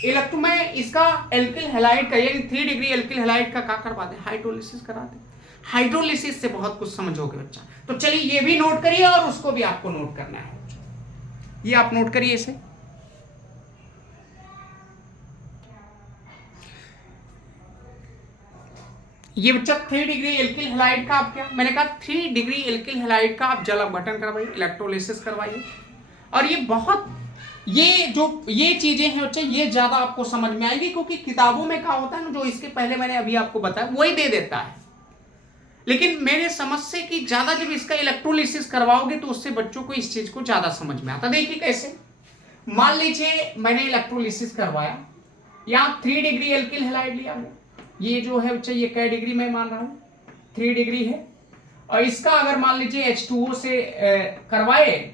इलेक्ट्रो में इसका एल्किल हैलाइड का यानी 3 डिग्री एल्किल हैलाइड का क्या करवाते हैं, हाइड्रोलिसिस कराते हैं। हाइड्रोलिसिस से बहुत कुछ समझोगे बच्चा। तो चलिए ये भी नोट करिए और उसको भी आपको नोट करना है, ये आप नोट करिए इसे। ये बच्चा 3 डिग्री एल्किल हैलाइड का आप क्या, मैंने कहा 3 डिग्री एल्किल हैलाइड का आप जल अपघटन करवाइए, इलेक्ट्रोलिसिस करवाइए। और ये बहुत ये चीजें हैं बच्चे, ये ज्यादा आपको समझ में आएगी, क्योंकि किताबों में क्या होता है ना, जो इसके पहले मैंने अभी आपको बताया वही दे देता है। लेकिन मेरे समझ से कि ज्यादा जब इसका इलेक्ट्रोलिसिस करवाओगे तो उससे बच्चों को इस चीज को ज्यादा समझ में आता। देखिए कैसे, मान लीजिए मैंने इलेक्ट्रोलिसिस करवाया, यहाँ 3 डिग्री एल्किल हैलाइड लिया गया, ये जो है बच्चा ये कै डिग्री में मान रहा हूं 3 डिग्री है। और इसका अगर मान लीजिए H2O से करवाए,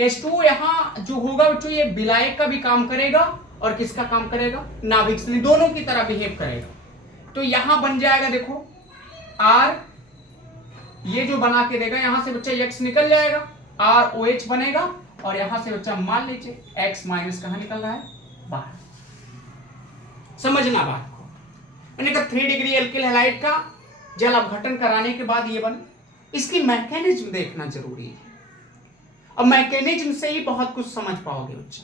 H2O यहाँ जो होगा बच्चों ये विलायक का भी काम करेगा और किसका काम करेगा, नाभिक से, दोनों की तरह बिहेव करेगा। तो यहां बन जाएगा देखो R, ये जो बना के देगा यहां से बच्चा X निकल जाएगा, ROH बनेगा, और यहां से बच्चा मान लीजिए X माइनस कहां निकल रहा है, बाहर। समझना बात को। मैंने कहा 3 डिग्री एल्किल हैलाइड का जल अपघटन कराने के बाद ये बन, इसकी मैकेनिज्म देखना जरूरी है, और मैकेनिज्म से ही बहुत कुछ समझ पाओगे बच्चा।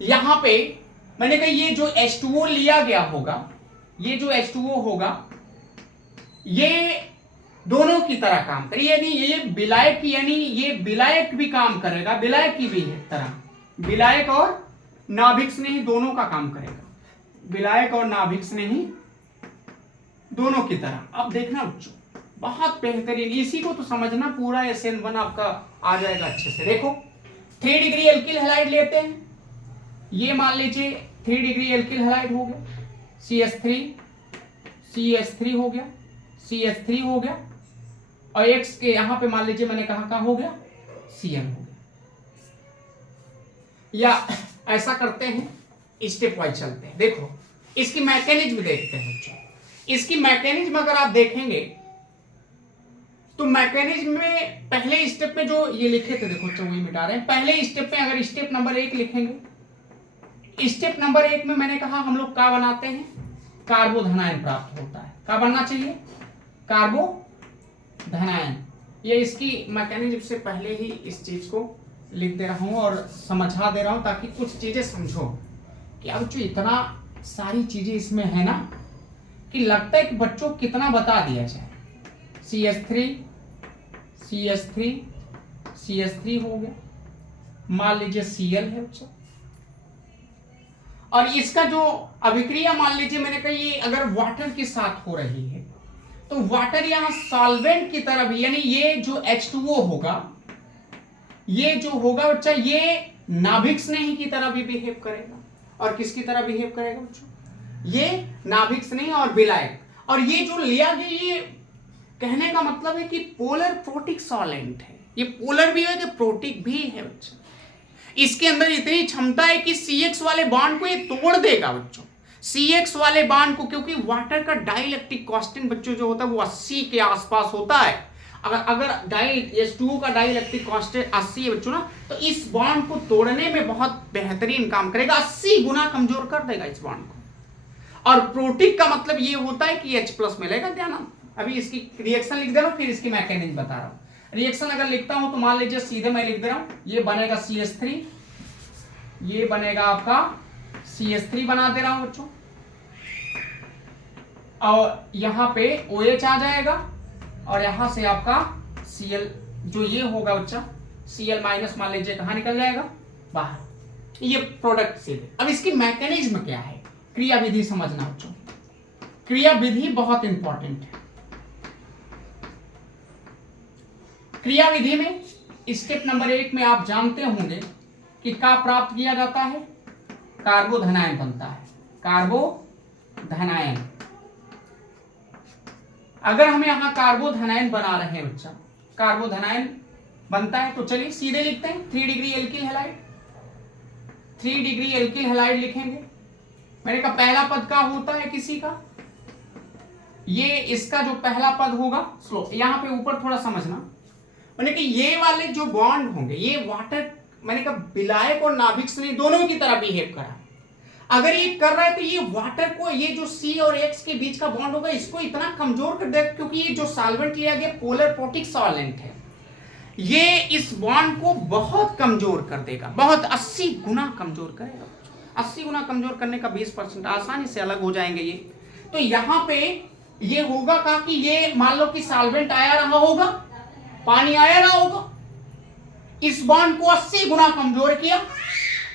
यहां पे मैंने कहा ये जो H2O लिया गया होगा, ये जो H2O होगा ये दोनों की तरह काम करे, यानी ये विलायक, यानी ये विलायक भी काम करेगा, विलायक की भी है तरह, विलायक और नाभिक स्नेही दोनों का काम करेगा, विलायक और नाभिक स्नेही दोनों की तरह। अब देखना बच्चों बहुत बेहतरीन, इसी को तो समझना, पूरा SN1 आपका आ जाएगा अच्छे से। देखो 3 डिग्री एल्किल हैलाइड लेते हैं, ये मान लीजिए 3 डिग्री एल्किल हैलाइड हो गया, CH3 हो गया, CH3 हो गया, और X के यहां पे मान लीजिए मैंने कहा हो गया, Cl हो गया। या ऐसा करते हैं, स्टेप वाइज चलते हैं। देखो इसकी मैकेनिज्म देखते हैं बच्चों, इसकी मैकेनिज्म अगर आप देखेंगे तो मैकेनिज्म में पहले स्टेप में जो ये लिखे थे, देखो वही मिटा रहे हैं। पहले स्टेप में अगर स्टेप नंबर 1 लिखेंगे, स्टेप नंबर 1 में मैंने कहा हम लोग क्या बनाते हैं, कार्बोधनायन प्राप्त होता है। क्या बनना चाहिए, कार्बोधनायन। ये इसकी मैकेनिज्म से पहले ही इस चीज को लिख दे रहा हूं और समझा दे रहा हूं, ताकि कुछ चीजें समझो कि अब जो इतना सारी चीजें इसमें है ना, कि लगता है कि बच्चों कितना बता दिया जाए। CH3 हो गया, मान लीजिए Cl है बच्चों, और इसका जो अभिक्रिया मान लीजिए मैंने कहा ये अगर वाटर के साथ हो रही है तो वाटर यहां सॉल्वेंट की तरह भी, यानी ये जो H2O होगा, ये जो होगा बच्चा ये नाभिक स्नेही की तरह भी बिहेव करेगा। और किसकी तरह बिहेव करेगा बच्चों, ये नाभिक स्नेही और विलायक। और ये जो लिया गया, ये कहने का मतलब है कि पोलर प्रोटिक सॉलेंट है, ये पोलर भी है कि प्रोटिक भी है बच्चों। इसके अंदर इतनी क्षमता है कि CX वाले बॉन्ड को ये तोड़ देगा बच्चों, CX वाले बॉन्ड को, क्योंकि वाटर का डाइलेक्ट्रिक कांस्टेंट बच्चों जो होता है वो 80 के आसपास होता है। अगर H2O का डाइलेक्ट्रिक कांस्टेंट 80 है बच्चों ना, तो इस बॉन्ड को तोड़ने में बहुत बेहतरीन काम करेगा, 80 गुना कमजोर कर देगा इस बॉन्ड को। और प्रोटिक का मतलब ये होता है कि H+ मिलेगा। ध्यान, अभी इसकी रिएक्शन लिख दे रहा हूं, फिर इसकी मैकेनिज्म बता रहा हूं। रिएक्शन अगर लिखता हूं तो मान लीजिए सीधे मैं लिख दे रहा हूं, ये बनेगा CH3, ये बनेगा आपका CH3 बना दे रहा हूं बच्चों, और यहां पे OH आ जाएगा, और यहां से आपका Cl जो ये होगा बच्चा Cl- मान लीजिए कहां निकल जाएगा, बाहर। ये प्रोडक्ट सीधे। अब इसकी मैकेनिज्म क्या है, क्रिया विधि समझना बच्चों। क्रिया विधि बहुत इंपॉर्टेंट है। क्रिया विधि में स्टेप नंबर 1 में आप जानते होंगे कि क्या प्राप्त किया जाता है, कार्बोधनायन बनता है, कार्बोधनायन। अगर हम यहां कार्बोधनायन बना रहे हैं बच्चा, कार्बोधनायन बनता है, तो चलिए सीधे लिखते हैं 3 degree alkyl halide. 3 degree alkyl halide लिखेंगे। मैंने कहा पहला पद का होता है किसी का, ये इसका जो पहला पद होगा स्लो। यहां पे ऊपर थोड़ा समझना, मैंने कहा ये वाले जो बॉन्ड होंगे ये वाटर, मैंने कहा विलायक और नाभिक से दोनों की तरह बिहेव करा। अगर ये कर रहा है तो ये वाटर को, ये जो C और X के बीच का बॉन्ड होगा इसको इतना कमजोर कर देगा, क्योंकि ये जो सॉल्वेंट लिया गया पोलर प्रोटिक सॉल्वेंट है, ये इस बॉन्ड को बहुत कमजोर कर देगा, बहुत 80 गुना कमजोर करेगा। 80 गुना कमजोर करने का 20% आसानी से अलग हो जाएंगे ये। तो यहां पे ये होगा का कि ये मान लो कि सॉल्वेंट आया रहा होगा, पानी आया रहा होगा, इस बॉन्ड को 80 गुना कमजोर किया,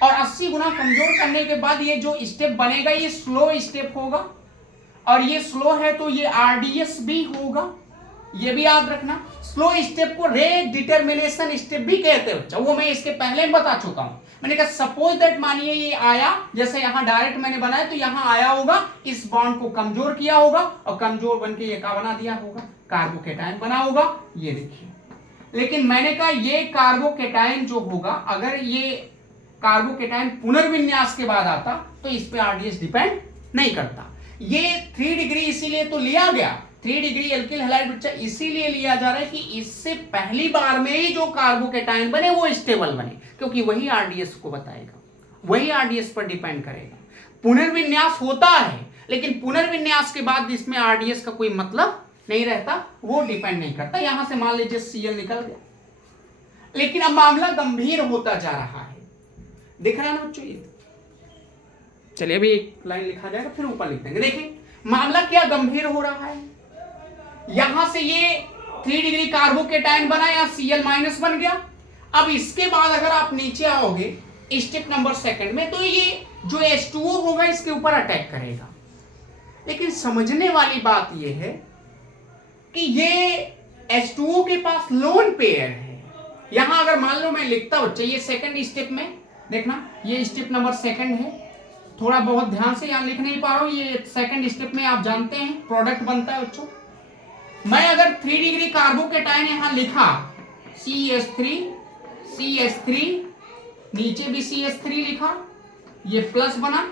और 80 गुना कमजोर करने के बाद ये जो स्टेप बनेगा ये स्लो स्टेप होगा, और ये स्लो है तो ये RDS भी होगा, ये भी याद रखना। स्लो स्टेप को रेट डिटर्मिनेशन स्टेप भी कहते हैं बच्चा, वो मैं इसके पहले बता चुका हूं। मैंने कहा सपोज दैट मानिए ये आया, जैसे यहां डायरेक्ट मैंने बनाया तो यहां आया होगा, इस बॉन्ड को कमजोर किया होगा, और कमजोर बन के ये क्या बना दिया होगा, कार्बोकेटायन बना होगा, ये देखिए। लेकिन मैंने कहा ये कार्बोकेटायन जो होगा, अगर ये कार्बोकेटायन पुनर्विन्यास के बाद आता तो इस पे RDS डिपेंड नहीं करता। ये 3 डिग्री इसीलिए तो लिया गया, 3 डिग्री एल्किल हैलाइड बच्चा इसीलिए लिया जा रहा है कि इससे पहली बार में ही जो कार्बोकेटायन बने वो स्टेबल बने, क्योंकि वही RDS को बताएगा, वही RDS पर डिपेंड करेगा। पुनर्विन्यास होता है, लेकिन पुनर्विन्यास के बाद इसमें RDS का कोई मतलब नहीं रहता, वो डिपेंड नहीं करता। यहां से मान लीजिए Cl निकल गया, लेकिन अब मामला गंभीर होता जा रहा है, दिख रहा है ना बच्चों ये। चलिए अभी एक लाइन लिखा जाएगा फिर ऊपर लिख देंगे। देखिए मामला क्या गंभीर हो रहा है, यहां से ये 3 डिग्री कार्बोकेटायन बना, यहां Cl- बन गया। अब इसके बाद अगर आप नीचे आओगे स्टेप नंबर 2 में, तो ये जो H2O होगा इसके ऊपर अटैक करेगा। लेकिन समझने वाली बात यह है कि ये H2O के पास लोन पेयर है। यहां अगर मान लो मैं लिखता बच्चा, ये सेकंड स्टेप में देखना, ये स्टेप नंबर 2 है, थोड़ा बहुत ध्यान से यहां लिख नहीं पा रहा हूं, ये सेकंड स्टेप में आप जानते हैं प्रोडक्ट बनता है बच्चों। मैं अगर 3 डिग्री कार्बोकेटायन यहां लिखा, CH3, नीचे भी CH3 लिखा, ये प्लस बना,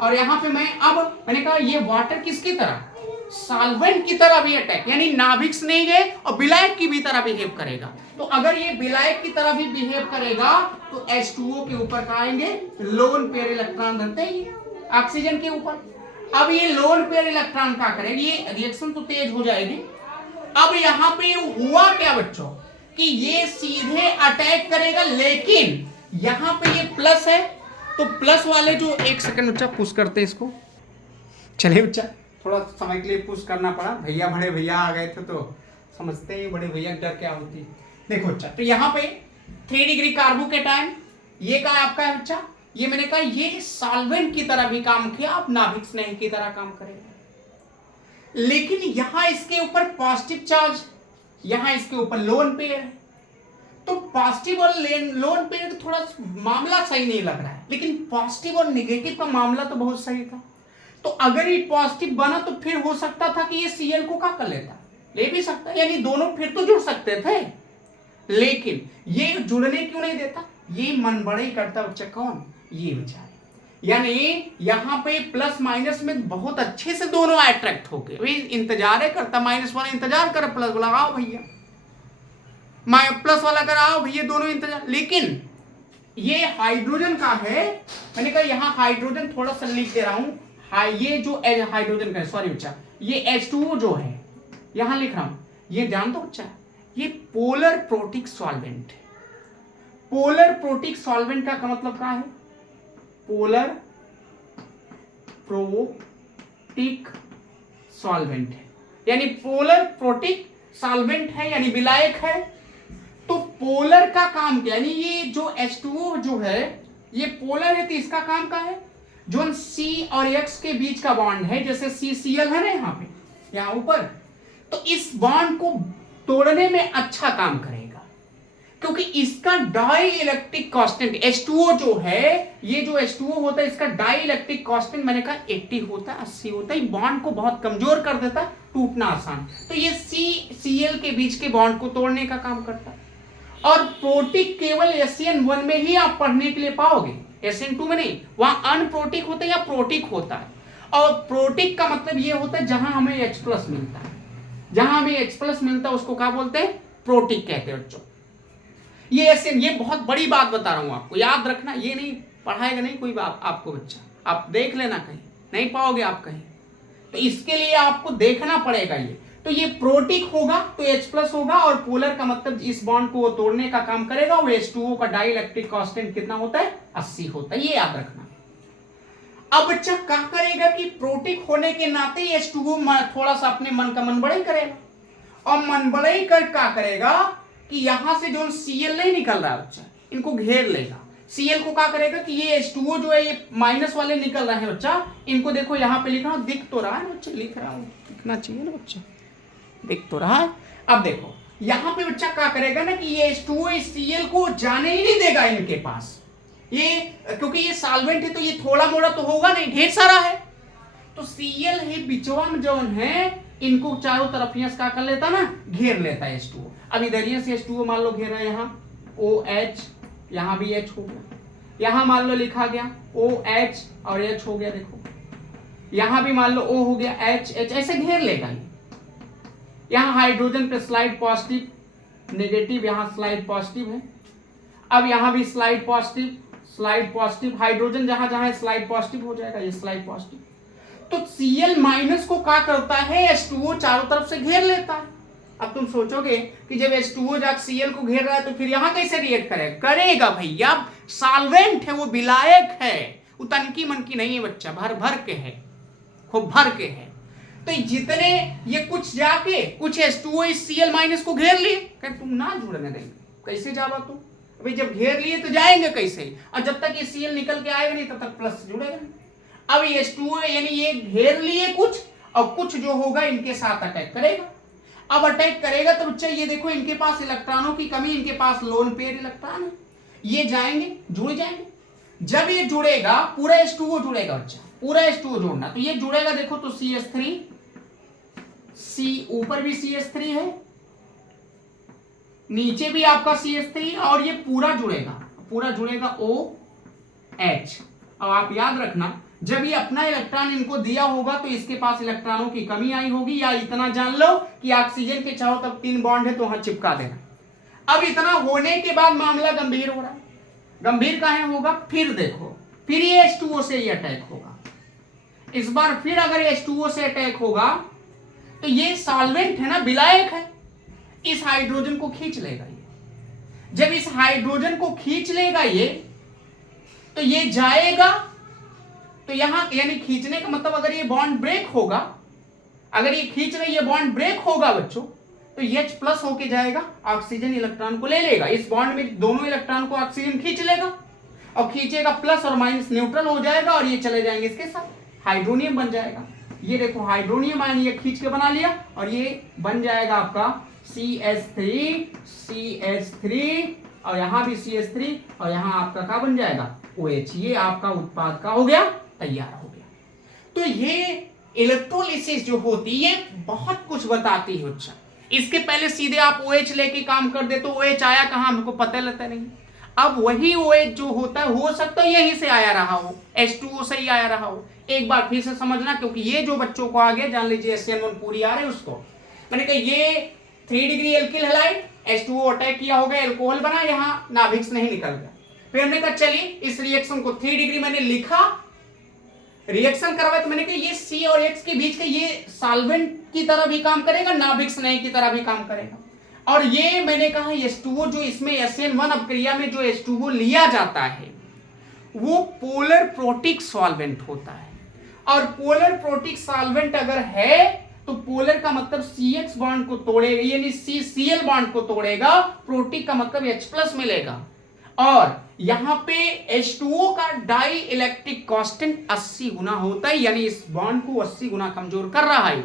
और यहां पे मैंने कहा ये वाटर किसकी तरह, सॉल्वेंट की तरह भी अटैक, यानी नाभिक से नहीं गए और विलायक की भी तरह बिहेव करेगा। तो अगर ये विलायक की तरह भी बिहेव करेगा तो H2O के ऊपर क्या आएंगे, लोन पेयर इलेक्ट्रॉन रहते हैं ऑक्सीजन के ऊपर। अब ये लोन पेयर इलेक्ट्रॉन क्या करेंगे, ये रिएक्शन तो तेज हो जाएगी। अब यहां पे हुआ क्या बच्चों कि ये सीधे अटैक करेगा, लेकिन यहां पे ये प्लस है, तो प्लस वाले जो, एक सेकंड बच्चा पुश करते हैं इसको। चलिए बच्चा थोड़ा समय के लिए पुश करना पड़ा, भैया बड़े भैया आ गए थे तो समझते ही बड़े भैया डर क्या होती। देखो बच्चा, तो यहाँ पे 3 डिग्री कार्बोकेटायन, ये क्या आपका है बच्चा, ये मैंने कहा ये सॉल्वेंट की तरह भी काम किया, आप नाभिक स्नेह की तरह काम करेगा। लेकिन यहां इसके ऊपर पॉजिटिव चार्ज, यहां इसके ऊपर लोन पेयर है, तो पॉजिटिव और लोन पेयर थोड़ा मामला सही नहीं लग रहा है, लेकिन पॉजिटिव और नेगेटिव का मामला तो बहुत सही था। तो अगर ये पॉजिटिव बना तो फिर हो सकता था कि ये Cl को क्या कर लेता, ले भी सकता, यानी दोनों फिर तो जुड़ सकते थे, लेकिन ये जुड़ने क्यों नहीं देता, ये मन बड़ा ही करता बच्चा, कौन, ये बेचारे। यानी यहां पे प्लस माइनस में बहुत अच्छे से दोनों अट्रैक्ट हो गए, इंतजार है करता, माइनस वाला इंतजार कर, प्लस वाला आओ भैया, प्लस वाला कर आओ भैया, दोनों इंतजार। लेकिन ये हाइड्रोजन का है, मैंने कहा यहां हाइड्रोजन थोड़ा सा लिख दे रहा हूं, ये जो हाइड्रोजन का, सॉरी बच्चा, ये H2O जो है यहां लिख रहा हूं, ये जान दो बच्चा, ये पोलर प्रोटिक सॉल्वेंट है। पोलर प्रोटिक सॉल्वेंट का मतलब क्या है? पोलर प्रोटिक सॉल्वेंट है, यानी पोलर प्रोटिक सॉल्वेंट है, यानी विलायक है। तो पोलर का काम क्या, यानी ये जो H2O जो है ये पोलर है, तो इसका काम क्या है? जो C और X के बीच का बॉन्ड है, जैसे CCl है ना यहाँ पे, यहाँ ऊपर, तो इस बॉन्ड को तोड़ने में अच्छा काम करेगा, क्योंकि इसका डाई इलेक्ट्रिक कांस्टेंट H2O जो है, ये जो H2O होता है इसका डाई इलेक्ट्रिक कांस्टेंट मैंने कहा 80 होता है, 80 होता है, बॉन्ड को बहुत कमजोर कर देता है, टूटना आसान। तो ये CCl के बीच के बॉन्ड को तोड़ने का काम करता है। और प्रोटिक केवल SN1 में ही आप पढ़ने के लिए पाओगे, SN2 में नहीं, वहां अनप्रोटिक होता है या प्रोटिक होता है। और प्रोटिक का मतलब ये होता है जहां हमें H+ मिलता है, जहां हमें H+ मिलता है उसको क्या बोलते हैं? प्रोटिक कहते हैं बच्चों। ये SN, ये बहुत बड़ी बात बता रहा हूं आपको, याद रखना, ये नहीं पढ़ाएगा नहीं कोई बात आपको बच्चा, आप देख लेना, कहीं नहीं पाओगे आप कहीं, तो इसके लिए आपको देखना पड़ेगा। ये तो ये प्रोटिक होगा तो H+ होगा, और पोलर का मतलब इस बॉन्ड को तोड़ने का काम करेगा। वो H2O का डाई इलेक्ट्रिक कांस्टेंट कितना होता है? 80 होता है, ये याद रखना। अब बच्चा क्या करेगा कि प्रोटिक होने के नाते H2O थोड़ा सा अपने मन का मन बढ़ाई करेगा, और मन बढ़ाई कर क्या करेगा कि यहां से जो Cl नहीं निकल रहा है बच्चा, इनको घेर लेगा। Cl को क्या करेगा कि ये H2O जो है ये माइनस वाले निकल रहे हैं बच्चा, इनको देखो यहाँ पे लिख रहा हूं, दिख तो रहा है बच्चा, लिख रहा हूं, दिखना चाहिए ना बच्चा, दिख तो रहा है। अब देखो यहां पे बच्चा क्या करेगा ना कि ये H2O इस Cl को जाने ही नहीं देगा इनके पास, ये क्योंकि ये सॉल्वेंट है तो ये थोड़ा मोड़ा तो होगा नहीं, ढेर सारा है, तो Cl है बिचवा में जो है, इनको चारों तरफ यहां क्या कर लेता ना, घेर लेता है H2O। अब इधर ये से H2O मान लो घेर रहा है, यहाँ OH, यहाँ भी H हो गया, यहाँ मान लो लिखा गया OH और H हो गया, देखो यहाँ भी मान लो O हो गया, H ऐसे घेर लेगा ये। यहाँ हाइड्रोजन पे स्लाइड पॉजिटिव नेगेटिव, यहाँ स्लाइड पॉजिटिव है, अब यहाँ भी स्लाइड पॉजिटिव, हाइड्रोजन जहां जहां स्लाइड पॉजिटिव हो जाएगा, ये स्लाइड पॉजिटिव। तो Cl माइनस को क्या करता है? H2O चारों तरफ से घेर लेता है। अब तुम सोचोगे कि जब H2O जाकर Cl को घेर रहा है तो फिर यहां कैसे रिएक्ट करेगा भैया, सॉल्वेंट है, वो विलायक है, वो तनकी मनकी नहीं है बच्चा, भर भर के है, खूब भर के है। तो जितने ये कुछ जाके कुछ H2O इस Cl माइनस को घेर लिए, कहीं तुम ना जुड़ने देंगे, कैसे जावा तुम? अभी जब घेर लिए तो जाएंगे कैसे, और जब तक ये Cl निकल के आएगा नहीं तब तक प्लस जुड़ेगा नहीं। अब ये H2O यानी ये घेर लिए कुछ, और कुछ जो होगा इनके साथ अटैक करेगा। अब अटैक करेगा तो बच्चा ये देखो इनके पास इलेक्ट्रॉनों की कमी, इनके पास लोन पेयर इलेक्ट्रॉन है, ये जाएंगे जुड़ जाएंगे। जब ये जुड़ेगा पूरा H2O जुड़ेगा बच्चा, पूरा H2O जोड़ना, तो ये जुड़ेगा देखो तो CH3, C ऊपर भी CH3 है, नीचे भी आपका CH3, और ये पूरा जुड़ेगा OH। अब आप याद रखना जब ये अपना इलेक्ट्रॉन इनको दिया होगा तो इसके पास इलेक्ट्रॉनों की कमी आई होगी, या इतना जान लो कि ऑक्सीजन के चारों तरफ 3 बॉन्ड है तो वहां चिपका देना। अब इतना होने के बाद मामला गंभीर हो रहा है, गंभीर काहे होगा? फिर देखो फिर ये H2O से ये अटैक होगा, इस बार फिर अगर H2O से अटैक होगा तो ये सॉल्वेंट है ना, विलायक है, इस हाइड्रोजन को खींच लेगा ये। जब इस हाइड्रोजन को खींच लेगा ये, तो ये जाएगा, तो यहां यानी खींचने का मतलब अगर ये बॉन्ड ब्रेक होगा, अगर ये खींच रही है बॉन्ड ब्रेक होगा बच्चों, तो H+ होके जाएगा, ऑक्सीजन इलेक्ट्रॉन को ले लेगा, इस बॉन्ड में दोनों इलेक्ट्रॉन को ऑक्सीजन खींच लेगा, और खींचेगा प्लस और माइनस न्यूट्रल हो जाएगा, और ये चले जाएंगे इसके साथ, हाइड्रोनियम बन जाएगा। ये देखो हाइड्रोनियम आयन ये खींच के बना लिया, और ये बन जाएगा आपका CH3, और यहां भी CH3, और यहां आपका क्या बन जाएगा? OH। ये आपका उत्पाद का हो गया, तैयार हो गया। तो ये इलेक्ट्रोलिसिस जो होती है बहुत कुछ बताती है बच्चा। इसके पहले सीधे आप OH लेके काम कर दे तो OH आया कहां हमको पता लगता नहीं। अब वही OH जो होता है हो सकता है यहीं से आया रहा हो, H2O से ही आया रहा हो। एक बार फिर से समझना, क्योंकि ये जो बच्चों को आगे जान लीजिए SN1 पूरी आ रही है उसको, मैंने कहा ये 3 degree alkyl halide, H2O attack किया होगा, एल्कोहल बना, यहाँ नाभिक से नहीं निकल गया। फिर हमने कहा चलिए इस रिएक्शन को 3 डिग्री मैंने लिखा, रिएक्शन करवाए तो मैंने कहा ये C और X के बीच का ये सॉल्वेंट की तरह भी काम करेगा, नाभिक स्नेही की तरह भी काम करेगा। और ये मैंने कहा H2O जो इसमें SN1 अपक्रिया में जो H2O लिया जाता है वो पोलर प्रोटिक सॉल्वेंट होता है। और पोलर प्रोटिक सॉल्वेंट अगर है तो पोलर का मतलब CX बॉन्ड को तोड़ेगा, यानी CCl बॉन्ड को तोड़ेगा, प्रोटिक का मतलब H+ मिलेगा। और यहां पे H2O का डाई इलेक्ट्रिक कांस्टेंट 80 गुना होता है, यानी इस बॉन्ड को 80 गुना कमजोर कर रहा है।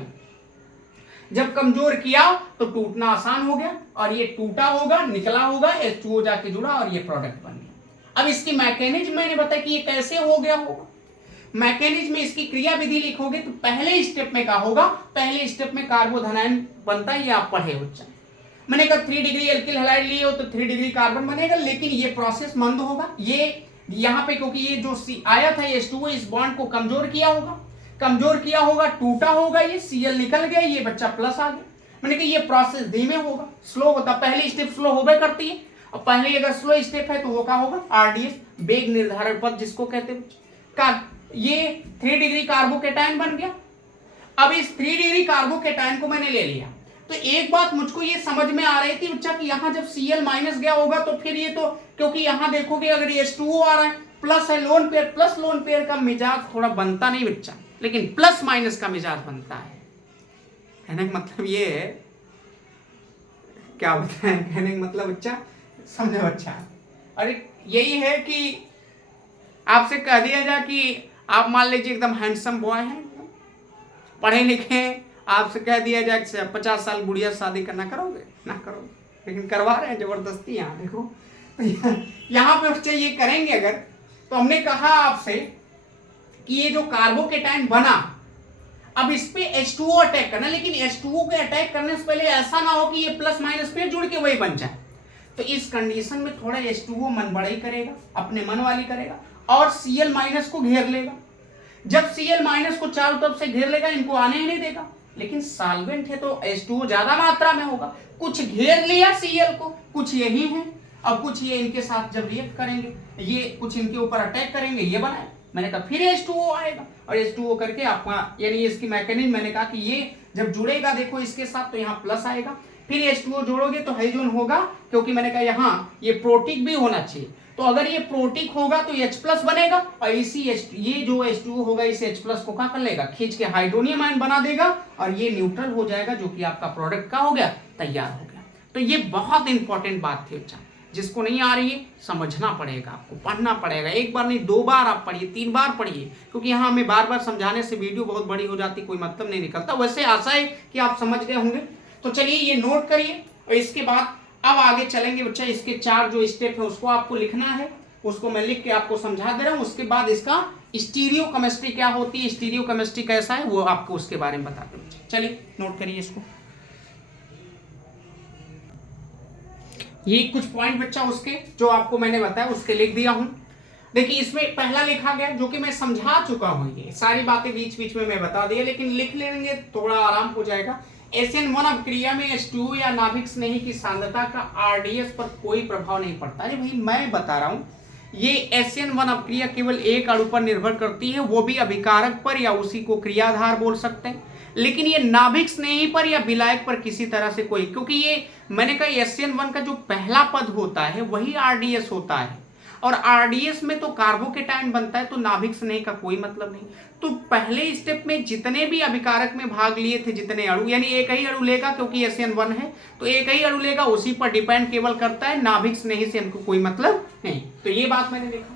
जब कमजोर किया तो टूटना आसान हो गया, और ये टूटा होगा, निकला होगा, H2O जाके जुड़ा और ये प्रोडक्ट बन गया। अब इसकी मैकेनिज्म मैंने बताया कि ये कैसे हो गया होगा। मैकेनिज्म में इसकी क्रिया विधि लिखोगे तो पहले स्टेप में क्या होगा, पहले स्टेप में कार्बोधनायन बनता है, ये आप पढ़े हो। मैंने कहा 3 डिग्री एल्किल हैलाइड लिए हो तो 3 डिग्री कार्बन बनेगा, लेकिन ये प्रोसेस मंद होगा। ये यहाँ पे क्योंकि ये जो आया था H2O इस बॉन्ड को कमजोर किया होगा, टूटा होगा, ये Cl निकल गया, ये बच्चा प्लस आ गया। मैंने कहा ये प्रोसेस धीमे होगा, स्लो होता, पहली स्टेप स्लो होबे करती है, और पहले अगर स्लो स्टेप है तो वो क्या होगा, RDS वेग निर्धारण पद जिसको कहते हैं। ये 3 डिग्री कार्बोकेटायन बन गया। अब इस 3 डिग्री कार्बोकेटायन को मैंने ले लिया, तो एक बात मुझको ये समझ में आ रही थी बच्चा कि यहां जब Cl माइनस गया होगा तो फिर ये तो, क्योंकि यहां देखोगे अगर ये H2O आ रहा है, प्लस है lone pair, plus lone pair का मिजाज थोड़ा बनता नहीं बच्चा, लेकिन प्लस माइनस का मिजाज बनता है। कहने का मतलब ये है, क्या बताएं, कहने का मतलब बच्चा समझे बच्चा, अरे यही है कि आपसे कह दिया जाए कि आप मान लीजिए एकदम हैंडसम बॉय हैं, पढ़े लिखे हैं, आपसे कह दिया जाए कि 50 साल बुढ़िया शादी करना, करोगे ना करोगे, लेकिन करवा रहे हैं जबरदस्ती। यहाँ देखो यहाँ पे बच्चे ये करेंगे अगर, तो हमने कहा आपसे कि ये जो कार्बोकेटायन बना, अब इस पे H2O अटैक करना, लेकिन H2O के अटैक करने से पहले ऐसा ना हो कि ये प्लस माइनस फिर जुड़ के वही बन जाए। तो इस कंडीशन में थोड़ा H2O मन बड़ा ही करेगा, अपने मन वाली करेगा, और Cl माइनस को घेर लेगा। जब Cl माइनस को चारों तरफ से घेर लेगा, इनको आने ही नहीं देगा, लेकिन सॉल्वेंट है तो H2O ज्यादा मात्रा में होगा, कुछ घेर लिया Cl को, कुछ यही है, अब कुछ ये इनके साथ जब रिएक्ट करेंगे, ये कुछ इनके ऊपर अटैक करेंगे, ये बनाए, मैंने कहा फिर H2O आएगा, और H2O करके आपका, यानी इसकी मैकेनिज्म मैंने कहा कि ये जब जुड़ेगा देखो इसके साथ तो यहाँ प्लस आएगा, फिर H2O जोड़ोगे तो हाइड्रोजन होगा, क्योंकि मैंने कहा यहाँ ये प्रोटिक भी होना चाहिए, तो अगर ये प्रोटिक होगा तो H+ बनेगा, और इसी ये जो H2O होगा इस H+ को क्या कर लेगा, खींच के हाइड्रोनियम आयन बना देगा, और ये न्यूट्रल हो जाएगा, जो कि आपका प्रोडक्ट का हो गया, तैयार हो गया। तो ये बहुत इंपॉर्टेंट बात थी बच्चा, जिसको नहीं आ रही है समझना पड़ेगा, आपको पढ़ना पड़ेगा, एक बार नहीं 2 बार आप पढ़िए, 3 बार पढ़िए, क्योंकि यहाँ हमें बार बार समझाने से वीडियो बहुत बड़ी हो जाती, कोई मतलब नहीं निकलता। वैसे आशा है कि आप समझ गए होंगे। तो चलिए ये नोट करिए, और इसके बाद अब आगे चलेंगे बच्चा। इसके 4 जो स्टेप है उसको आपको लिखना है, उसको मैं लिख के आपको समझा दे रहा हूँ। उसके बाद इसका स्टीरियो केमिस्ट्री क्या होती है, स्टीरियो केमिस्ट्री कैसा है, वो आपको उसके बारे में बताते हैं। चलिए नोट करिए इसको। ये कुछ पॉइंट बच्चा उसके जो आपको मैंने बताया उसके लिख दिया हूं। देखिए इसमें पहला लिखा गया जो कि मैं समझा चुका हूं, ये सारी बातें बीच बीच में मैं बता दिया, लेकिन लिख लेंगे थोड़ा आराम हो जाएगा। SN1 अपक्रिया में H2O या नाभिक स्नेही की सांद्रता का RDS पर कोई प्रभाव नहीं पड़ता। अरे भाई मैं बता रहा हूं, ये SN1 अपक्रिया केवल एक अणु पर निर्भर करती है, वो भी अभिकारक पर, या उसी को क्रियाधार बोल सकते हैं, लेकिन ये नाभिक स्नेही पर या विलायक पर किसी तरह से कोई, क्योंकि ये मैंने कहा SN1 का जो पहला पद होता है वही RDS होता है, और RDS में तो कार्बोकेटायन बनता है, तो नाभिक स्नेही का कोई मतलब नहीं। तो पहले स्टेप में जितने भी अभिकारक में भाग लिए थे, जितने अणु, यानी एक ही अणु लेगा, क्योंकि SN1 है तो एक ही अणु लेगा, उसी पर डिपेंड केवल करता है, नाभिक स्नेही से हमको कोई मतलब नहीं। तो ये बात मैंने लिखा,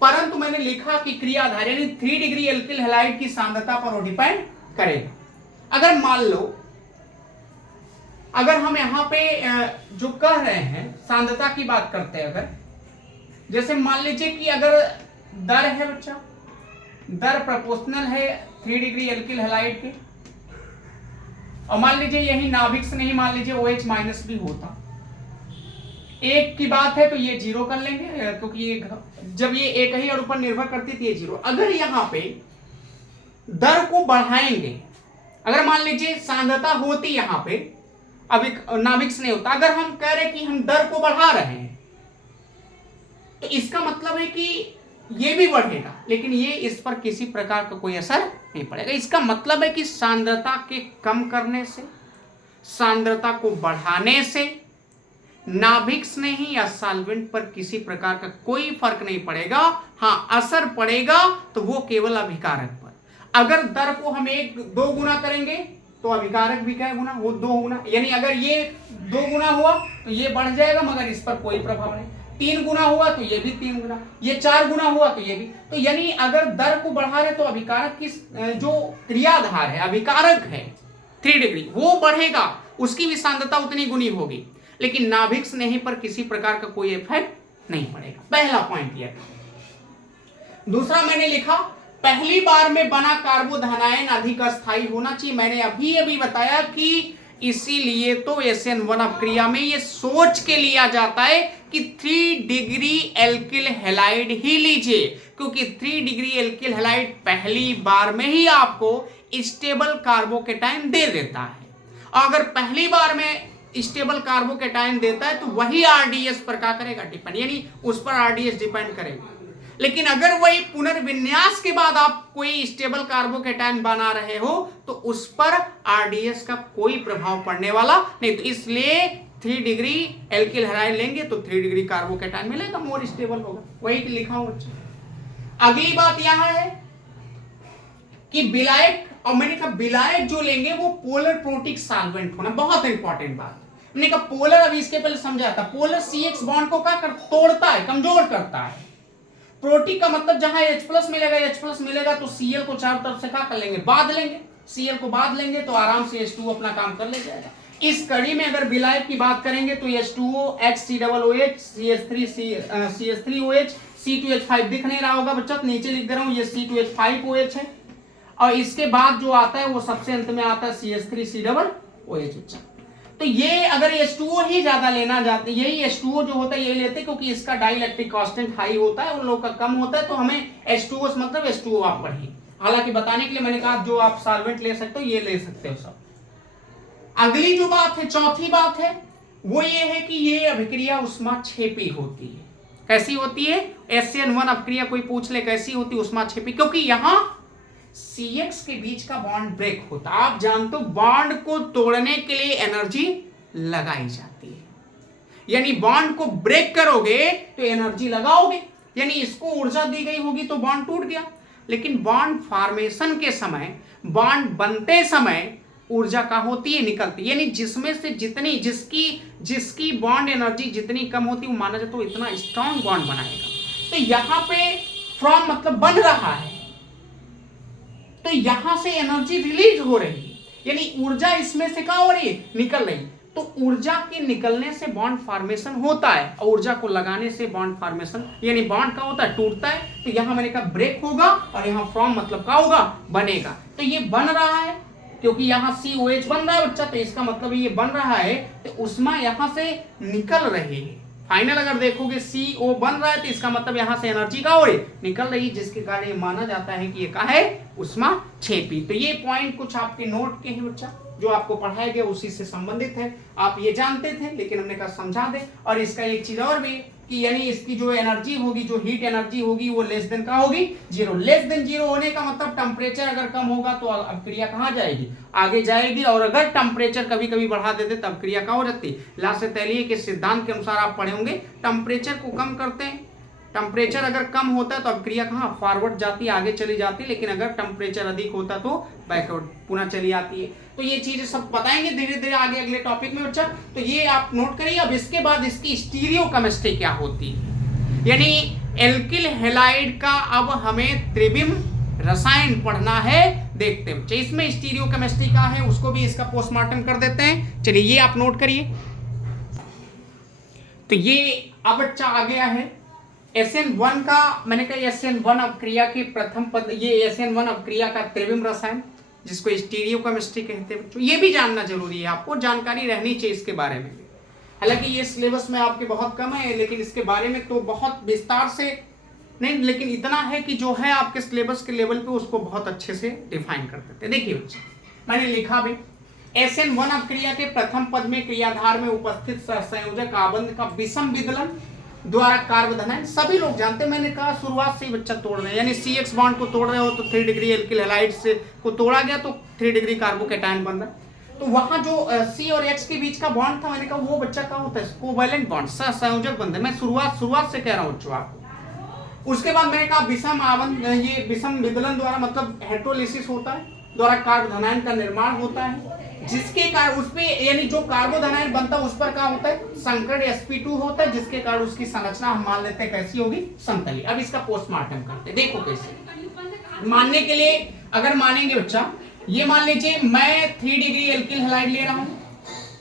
परंतु मैंने लिखा कि क्रियाधार यानी 3 डिग्री एल्किल हैलाइड की सांद्रता पर वो डिपेंड करेगा। अगर मान लो, अगर हम यहां पे जो कह रहे हैं सांद्रता की बात करते हैं, अगर जैसे मान लीजिए कि अगर दर है बच्चा, दर प्रोपोर्शनल है 3 डिग्री एल्किल हैलाइड के, और मान लीजिए यही नाभिक से नहीं, मान लीजिए OH माइनस भी होता, एक की बात है तो ये 0 कर लेंगे, क्योंकि ये जब ये एक ही अणु पर निर्भर करती थी, ये 0। अगर यहां पे दर को बढ़ाएंगे, अगर मान लीजिए सांद्रता होती यहां पे, अब एक नाभिक से नहीं होता, अगर हम कह रहे कि हम दर को बढ़ा रहे हैं, तो इसका मतलब है कि ये भी बढ़ेगा, लेकिन ये इस पर किसी प्रकार का कोई असर नहीं पड़ेगा। इसका मतलब है कि सांद्रता के कम करने से, सांद्रता को बढ़ाने से नाभिक स्नेही या सॉल्वेंट पर किसी प्रकार का कोई फर्क नहीं पड़ेगा। हाँ, असर पड़ेगा तो वो केवल अभिकारक पर। अगर दर को हम 1-2 गुना करेंगे तो अभिकारक भी क्या गुना, वो 2 गुना, यानी अगर ये 2 गुना हुआ तो ये बढ़ जाएगा, मगर इस पर कोई प्रभाव नहीं। 3 गुना हुआ तो ये भी 3 गुना, ये 4 गुना हुआ तो ये भी। तो यानी अगर दर को बढ़ा रहे तो अभिकारक की जो क्रियाधार है, अभिकारक है 3 डिग्री, वो बढ़ेगा, उसकी भी सांद्रता उतनी गुनी होगी, लेकिन नाभिक स्नेही पर किसी प्रकार का कोई इफेक्ट नहीं पड़ेगा। पहला पॉइंट ये। दूसरा मैंने लिखा, पहली बार में बना कार्बोधनायन अधिक अस्थायी होना चाहिए। मैंने अभी बताया कि इसीलिए तो SN1 अपक्रिया में ये सोच के लिया जाता है कि 3 डिग्री एल्किल हैलाइड ही लीजिए, क्योंकि 3 डिग्री एल्किल हैलाइड पहली बार में ही आपको स्टेबल कार्बोकेटाइन दे देता है। और अगर पहली बार में स्टेबल कार्बोकेटाइन देता है तो वही RDS पर क्या करेगा, डिपेंड, यानी उस पर RDS डिपेंड करेगा। लेकिन अगर वही पुनर्विन्यास के बाद आप कोई स्टेबल कार्बोकेटाइन बना रहे हो तो उस पर RDS का कोई प्रभाव पड़ने वाला नहीं। तो इसलिए 3 डिग्री एल्किल हैलाइड लेंगे तो 3 डिग्री कार्बोकेटाइन मिलेगा, मोर स्टेबल होगा। वही लिखा हूं बच्चा। अगली बात यहां है कि विलायक, और मैंने कहा विलायक जो लेंगे वो पोलर प्रोटिक सॉल्वेंट होना, बहुत इंपॉर्टेंट बात। मैंने कहा पोलर, अभी इसके पहले समझा था, पोलर CX बॉन्ड को क्या तोड़ता है, कमजोर करता है। प्रोटिक का मतलब जहां H+ मिलेगा तो Cl को चारों तरफ से क्या कर लेंगे, बांध लेंगे। Cl को बांध लेंगे तो आराम से H2O अपना काम कर ले जाएगा। इस कड़ी में अगर विलायक की बात करेंगे तो H2O, HCOOH, CH3OH, C2H5 दिख नहीं रहा होगा बच्चा, तो नीचे लिख दे रहा हूं, ये C2H5OH है। और इसके बाद जो आता है वो सबसे अंत में आता है CH3COOH। तो ये अगर H2O ही ज्यादा लेना चाहते, यही H2O जो होता है ये लेते, क्योंकि इसका डाइलेक्ट्रिक कांस्टेंट हाई होता है, उन लोगों का कम होता है, तो हमें H2O मतलब H2O आप पढ़िए। हालांकि बताने के लिए मैंने कहा जो आप सॉल्वेंट ले सकते हो ये ले सकते हो सब। अगली जो बात है, चौथी बात है, वो ये है कि ये अभिक्रिया ऊष्माक्षेपी होती है। कैसी होती है? SN1 अभिक्रिया कोई पूछ ले कैसी होती है, ऊष्माक्षेपी, क्योंकि यहां CX के बीच का बॉन्ड ब्रेक होता है। आप जानते हो बॉन्ड को तोड़ने के लिए एनर्जी लगाई जाती है, यानी बॉन्ड को ब्रेक करोगे तो एनर्जी लगाओगे, यानी इसको ऊर्जा दी गई होगी तो बॉन्ड टूट गया। लेकिन बॉन्ड फॉर्मेशन के समय, बॉन्ड बनते समय ऊर्जा का होती है, निकलती है, यानी जिसमें से जितनी जिसकी बॉन्ड एनर्जी जितनी कम होती है वो माना जाता है इतना स्ट्रॉन्ग बॉन्ड बनाएगा। तो यहां पे फ्रॉम मतलब बन रहा है, तो यहां से एनर्जी रिलीज हो रही है, यानी ऊर्जा इसमें से क्या हो रही है, निकल रही। तो ऊर्जा के निकलने से बॉन्ड फॉर्मेशन होता है, और ऊर्जा को लगाने से बॉन्ड फॉर्मेशन, यानी बॉन्ड का होता है, टूटता है। तो यहां मैंने कहा ब्रेक होगा, और यहां फॉर्म मतलब क्या होगा, बनेगा। तो ये बन रहा है क्योंकि यहां COH बन रहा है बच्चा, तो इसका मतलब ये बन रहा है तो ऊष्मा यहां से निकल रही है। फाइनल अगर देखोगे CO बन रहा है तो इसका मतलब यहां से एनर्जी का हो रही निकल रही है, जिसके कारण ये माना जाता है कि ये क्या है, ऊष्माक्षेपी। तो ये पॉइंट कुछ आपके नोट के हैं बच्चा, जो आपको पढ़ाया गया उसी से संबंधित है। आप ये जानते थे लेकिन हमने कहा समझा दे। और इसका एक चीज और भी कि यानी इसकी जो एनर्जी होगी, जो हीट एनर्जी होगी वो लेस देन का होगी 0। लेस देन 0 होने का मतलब टेम्परेचर अगर कम होगा तो अभिक्रिया कहाँ जाएगी, आगे जाएगी। और अगर टेम्परेचर कभी कभी बढ़ा देते तब अभिक्रिया कहाँ हो जाती। लासे-तैलीय के सिद्धांत के अनुसार आप पढ़े होंगे, टेम्परेचर को कम करते हैं, टेम्परेचर अगर कम होता है तो अभिक्रिया कहाँ फॉरवर्ड जाती है, आगे चली जाती है। लेकिन अगर टेम्परेचर अधिक होता तो बैकवर्ड पुनः चली आती है। तो ये चीजें सब बताएंगे धीरे धीरे आगे अगले टॉपिक में बच्चा। तो ये आप नोट करिए। अब इसके बाद इसकी स्टीरियोकेमिस्ट्री क्या होती है, यानी एल्किल हैलाइड का अब हमें त्रिविम रसायन पढ़ना है। देखते हैं बच्चे इसमें स्टीरियोकेमिस्ट्री का है, उसको भी इसका पोस्टमार्टम कर देते हैं। चलिए ये आप नोट करिए। तो ये अब बच्चा आ गया है SN1 का। मैंने कहा SN1 अभिक्रिया के प्रथम पद, ये SN1 अभिक्रिया का त्रिविम रसायन जिसको स्टीरियोकेमिस्ट्री कहते हैं बच्चों। ये भी जानना जरूरी है, आपको जानकारी रहनी चाहिए इसके बारे में। हालांकि ये सिलेबस में आपके बहुत कम है, लेकिन इसके बारे में तो बहुत विस्तार से नहीं, लेकिन इतना है कि जो है आपके सिलेबस के लेवल पे उसको बहुत अच्छे से डिफाइन कर देते हैं। देखिए बच्चे मैंने लिखा भी SN1 अभिक्रिया के प्रथम पद में क्रियाधार में उपस्थित सहसंयोजक आबंध का विषम विदलन द्वारा कार्बोधनायन, सभी लोग जानते हैं, मैंने कहा शुरुआत से ही बच्चा तोड़ रहे हैं, यानी CX बॉन्ड को तोड़ रहे हो तो 3 डिग्री एल्किल हैलाइड से को तोड़ा गया तो 3 डिग्री कार्बोकैटायन बन रहा है। तो वहां जो C और X के बीच का बॉन्ड था, मैंने कहा वो बच्चा क्या होता है, कोवैलेंट बॉन्ड, सहसंयोजक बंध है। मैं शुरुआत से कह रहा हूं बच्चों आपको। उसके बाद मैंने कहा विषम आवंत, ये विषम विदलन द्वारा मतलब हेट्रोलिसिस होता है, द्वारा कार्बोधनायन का निर्माण होता है, जिसके कारण उसपे यानी जो कार्बोधनायन बनता है उस पर क्या होता है, संकरण sp2 होता है, जिसके कारण उसकी संरचना हम मान लेते हैं कैसी होगी, समतली। अब इसका पोस्टमार्टम करते हैं, देखो कैसे मानने के लिए, अगर मानेंगे बच्चा, ये मान लीजिए मैं 3 डिग्री एल्किल हैलाइड ले रहा हूं।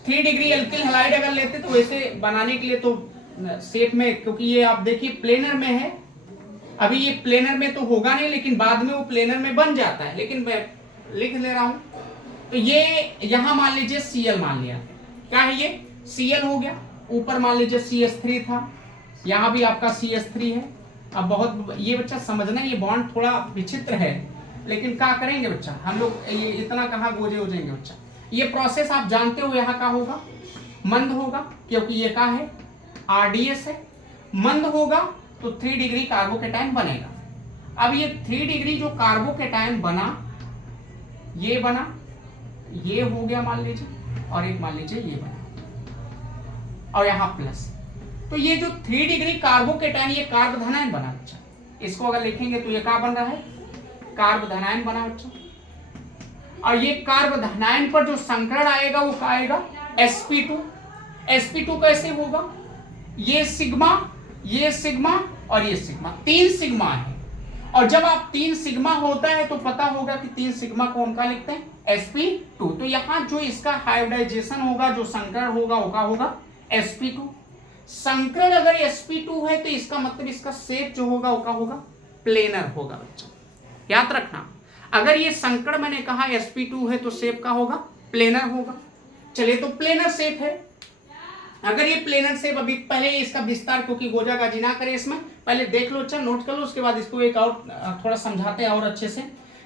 3 डिग्री एल्किल हैलाइड अगर लेते तो वैसे बनाने के लिए तो शेप में, क्योंकि ये आप देखिए प्लेनर में है, अभी ये प्लेनर में तो होगा नहीं, लेकिन बाद में वो प्लेनर में बन जाता है, लेकिन मैं लिख ले रहा हूं। तो ये यहां मान लीजिए Cl मान लिया, क्या है ये Cl हो गया, ऊपर मान लीजिए CH3 था, यहां भी आपका CH3 है। अब बहुत ये बच्चा समझना, ये बॉन्ड थोड़ा विचित्र है, लेकिन क्या करेंगे बच्चा, हम लोग ये इतना कहाँ गोजे हो जाएंगे बच्चा। ये प्रोसेस आप जानते हो, यहाँ का होगा मंद होगा, क्योंकि ये क्या है RDS है, मंद होगा तो 3 डिग्री कार्बोकैटायन बनेगा। अब ये 3 डिग्री जो कार्बोकैटायन बना, ये बना, ये हो गया मान लीजिए, और एक मान लीजिए ये बना, और यहां प्लस, तो ये जो 3 डिग्री कार्बोकैटायन, ये कार्बोधनायन बना बच्चा। इसको अगर लिखेंगे तो ये क्या बन रहा है, कार्बोधनायन बना बच्चा। और ये कार्बोधनायन पर जो संकरण आएगा वो क्या आएगा, sp2। sp2 कैसे होगा, ये सिग्मा, ये सिग्मा और ये सिग्मा, 3 सिग्मा है। और जब आप 3 सिग्मा होता है तो पता होगा कि 3 सिग्मा को हम क्या लिखते हैं, sp2। तो यहां जो इसका हाइब्रिडाइजेशन होगा, जो संकरण होगा वो क्या होगा, sp2। संकरण अगर sp2 है तो इसका मतलब इसका शेप जो होगा वो क्या होगा, प्लेनर होगा बच्चा, याद रखना। अगर ये संकरण मैंने कहा sp2 है तो शेप का होगा, प्लेनर होगा। चलिए तो प्लेनर शेप है, अगर ये प्लेनर शेप, अभी पहले इसका विस्तार, क्योंकि गोजा गाजी ना करे इसमें, पहले देख लो, अच्छा नोट कर लो, उसके बाद इसको एक और थोड़ा समझाते हैं और अच्छे से।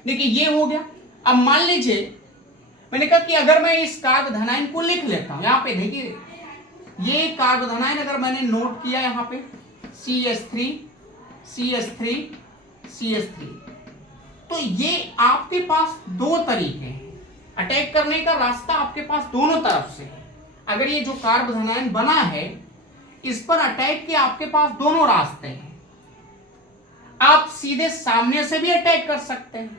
देखिए ये हो गया। अब मान लीजिए मैंने कहा कि अगर मैं इस कार्बोधनायन को लिख लेता हूं, यहाँ पे देखिए ये कार्बोधनायन अगर मैंने नोट किया यहाँ पे CH3 CH3 CH3, तो ये आपके पास 2 तरीके हैं अटैक करने का, रास्ता आपके पास दोनों तरफ से है। अगर ये जो कार्बोधनायन बना है इस पर अटैक के आपके पास दोनों रास्ते हैं। आप सीधे सामने से भी अटैक कर सकते हैं,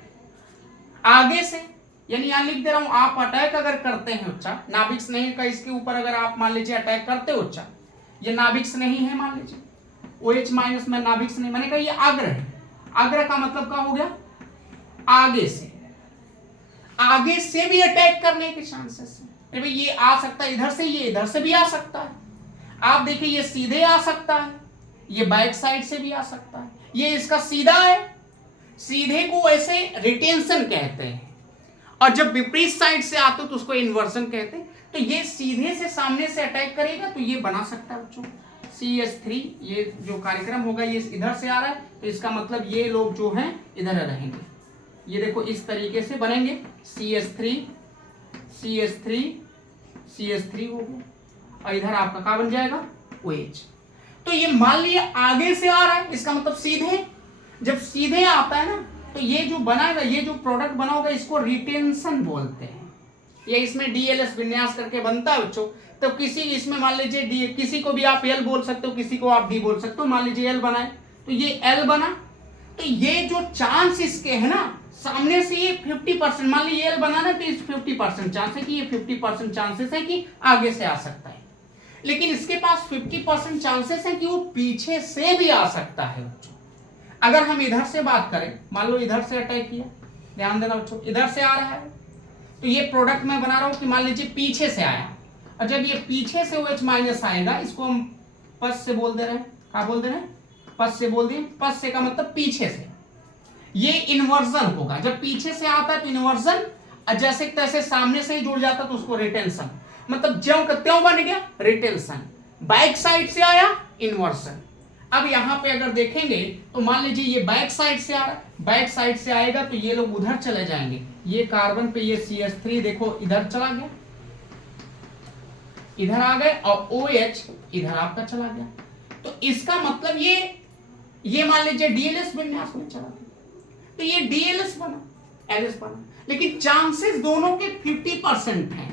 आगे से, यानी यहां लिख दे रहा हूं, आप अटैक अगर करते हैं बच्चा, नाभिक स्नेही का इसके ऊपर अगर आप मान लीजिए अटैक करते हो बच्चा, ये नाभिक स्नेही है मान लीजिए, OH माइनस में नाभिक स्नेही, मैंने कहा ये अग्र है, अग्र का मतलब क्या हो गया, आगे से भी अटैक करने के चांसेस है। भाई ये आ सकता है इधर से, ये इधर से भी आ सकता है। आप देखिए ये सीधे आ सकता है, ये बैक साइड से भी आ सकता है, ये इसका सीधा है, सीधे को ऐसे रिटेंशन कहते हैं, और जब विपरीत साइड से आते हो तो उसको इन्वर्जन कहते हैं। तो ये सीधे से सामने से अटैक करेगा तो ये बना सकता है बच्चों CH3, ये जो कार्यक्रम होगा ये इधर से आ रहा है, तो इसका मतलब ये लोग जो हैं इधर रहेंगे, ये देखो इस तरीके से बनेंगे, CH3 CH3 CH3 हो गया, और इधर आपका क्या बन जाएगा, OH। तो ये मान लिया आगे से आ रहा है, इसका मतलब सीधे, जब सीधे आता है ना तो ये जो बनाएगा, ये जो प्रोडक्ट बना होगा इसको रिटेंशन बोलते हैं। ये इसमें DLS विन्यास करके बनता है बच्चों। तो किसी इसमें मान लीजिए किसी को भी आप L बोल सकते हो, किसी को आप D बोल सकते हो, मान लीजिए L बनाए तो ये L बना, तो ये जो चांस इसके है ना सामने से, ये 50%, मान लीजिए L बनाना तो इस 50% चांस है कि ये 50% चांसेस है कि आगे से आ सकता है, लेकिन इसके पास 50% चांसेस है कि वो पीछे से भी आ सकता है बच्चों। अगर हम इधर से बात करें, मान लो इधर से अटैक किया, ध्यान देना बच्चों, इधर से आ रहा है तो ये प्रोडक्ट मैं बना रहा हूं कि मान लीजिए पीछे से आया, और जब ये पीछे से OH माइनस आएगा, इसको हम पस से बोल दे रहे हैं, क्या बोल दे रहे हैं, पस से बोल दिए, पस से का मतलब पीछे से, ये इन्वर्जन होगा, जब पीछे से आता है तो इन्वर्जन, जैसे तैसे सामने से ही जुड़ जाता तो उसको रिटेंशन, मतलब ज्यों का त्यों बन गया रिटेंशन, बैक साइड से आया इन्वर्जन। अब यहां पे अगर देखेंगे तो मान लीजिए ये बैक साइड से आ रहा है, बैक साइड से आएगा तो ये लोग उधर चले जाएंगे, ये कार्बन पे ये CH3 देखो इधर चला गया, इधर आ गए, और OH इधर आपका चला गया, तो तो इसका मतलब ये मान लीजिए डीएलएस विन्यास में चला गया, तो ये डीएलएस बना, एलएस बना, लेकिन चांसेस दोनों के 50% हैं।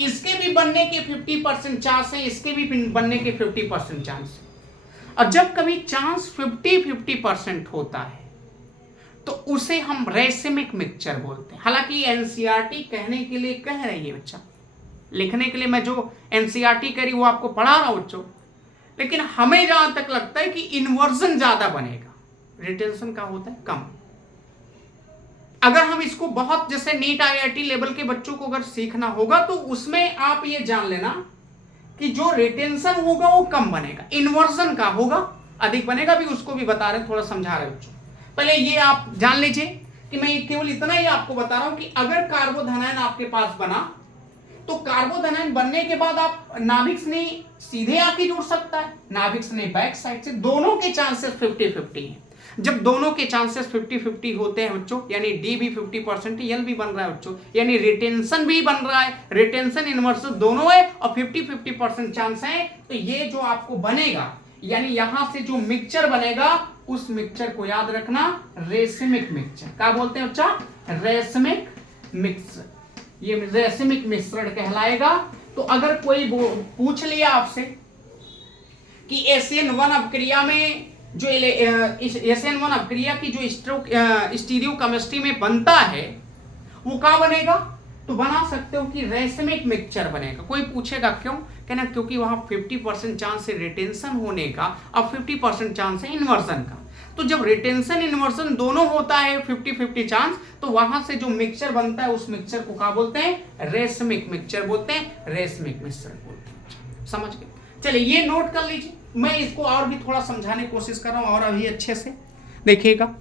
इसके भी बनने के 50% चांस है, इसके भी बनने के 50% चांस है। और जब कभी चांस 50-50% होता है तो उसे हम रेसिमिक मिक्सचर बोलते हैं। हालांकि एनसीईआरटी कहने के लिए कह रही है बच्चा, लिखने के लिए मैं जो एनसीईआरटी करी वो आपको पढ़ा रहा हूं बच्चों, लेकिन हमें जहां तक लगता है कि इन्वर्जन ज्यादा बनेगा, रिटेंशन का होता है कम। अगर हम इसको बहुत जैसे नीट आईआईटी लेवल के बच्चों को अगर सीखना होगा तो उसमें आप ये जान लेना कि जो रिटेंशन होगा वो कम बनेगा, इन्वर्जन का होगा अधिक बनेगा। भी उसको भी बता रहे, थोड़ा समझा रहे बच्चों। पहले ये आप जान लीजिए कि मैं केवल इतना ही आपको बता रहा हूं कि अगर कार्बोधनायन आपके पास बना तो कार्बोधनायन बनने के बाद आप नाभिक से नहीं सीधे आके जुड़ सकता है, नाभिक से नहीं बैक साइड से। दोनों के चांसेस 50-50 हैं। जब दोनों के चांसेस 50-50 होते हैं बच्चों, यानी डी भी 50% एल भी बन रहा है बच्चों, यानी रिटेंशन भी बन रहा है, रिटेंशन इन्वर्जन दोनों है और 50-50% चांस है, तो ये जो आपको बनेगा यानी यहां से जो मिक्सचर बनेगा उस मिक्सचर को याद रखना रेसिमिक मिक्सचर। क्या बोलते हैं बच्चा? Racemic mixture. ये रेसिमिक मिश्रण कहलाएगा। तो अगर कोई पूछ लिया आपसे कि SN1 अपक्रिया में जो SN1 अपक्रिया की जो स्टीरियोकेमिस्ट्री में बनता है वो क्या बनेगा, तो बना सकते हो कि रेसिमिक मिक्सचर बनेगा। कोई पूछेगा क्यों, कहना क्योंकि वहां 50% चांस है रिटेंशन होने का और 50% चांस है इन्वर्जन का। तो जब रिटेंशन इन्वर्जन दोनों होता है 50-50 चांस, तो वहां से जो मिक्सचर बनता है उस मिक्सचर को क्या बोलते हैं? रेसिमिक मिक्सचर बोलते हैं, रेसिमिक मिक्सचर बोलते हैं। समझ गए? चलिए ये नोट कर लीजिए, मैं इसको और भी थोड़ा समझाने की कोशिश कर रहा हूं और अभी अच्छे से देखिएगा।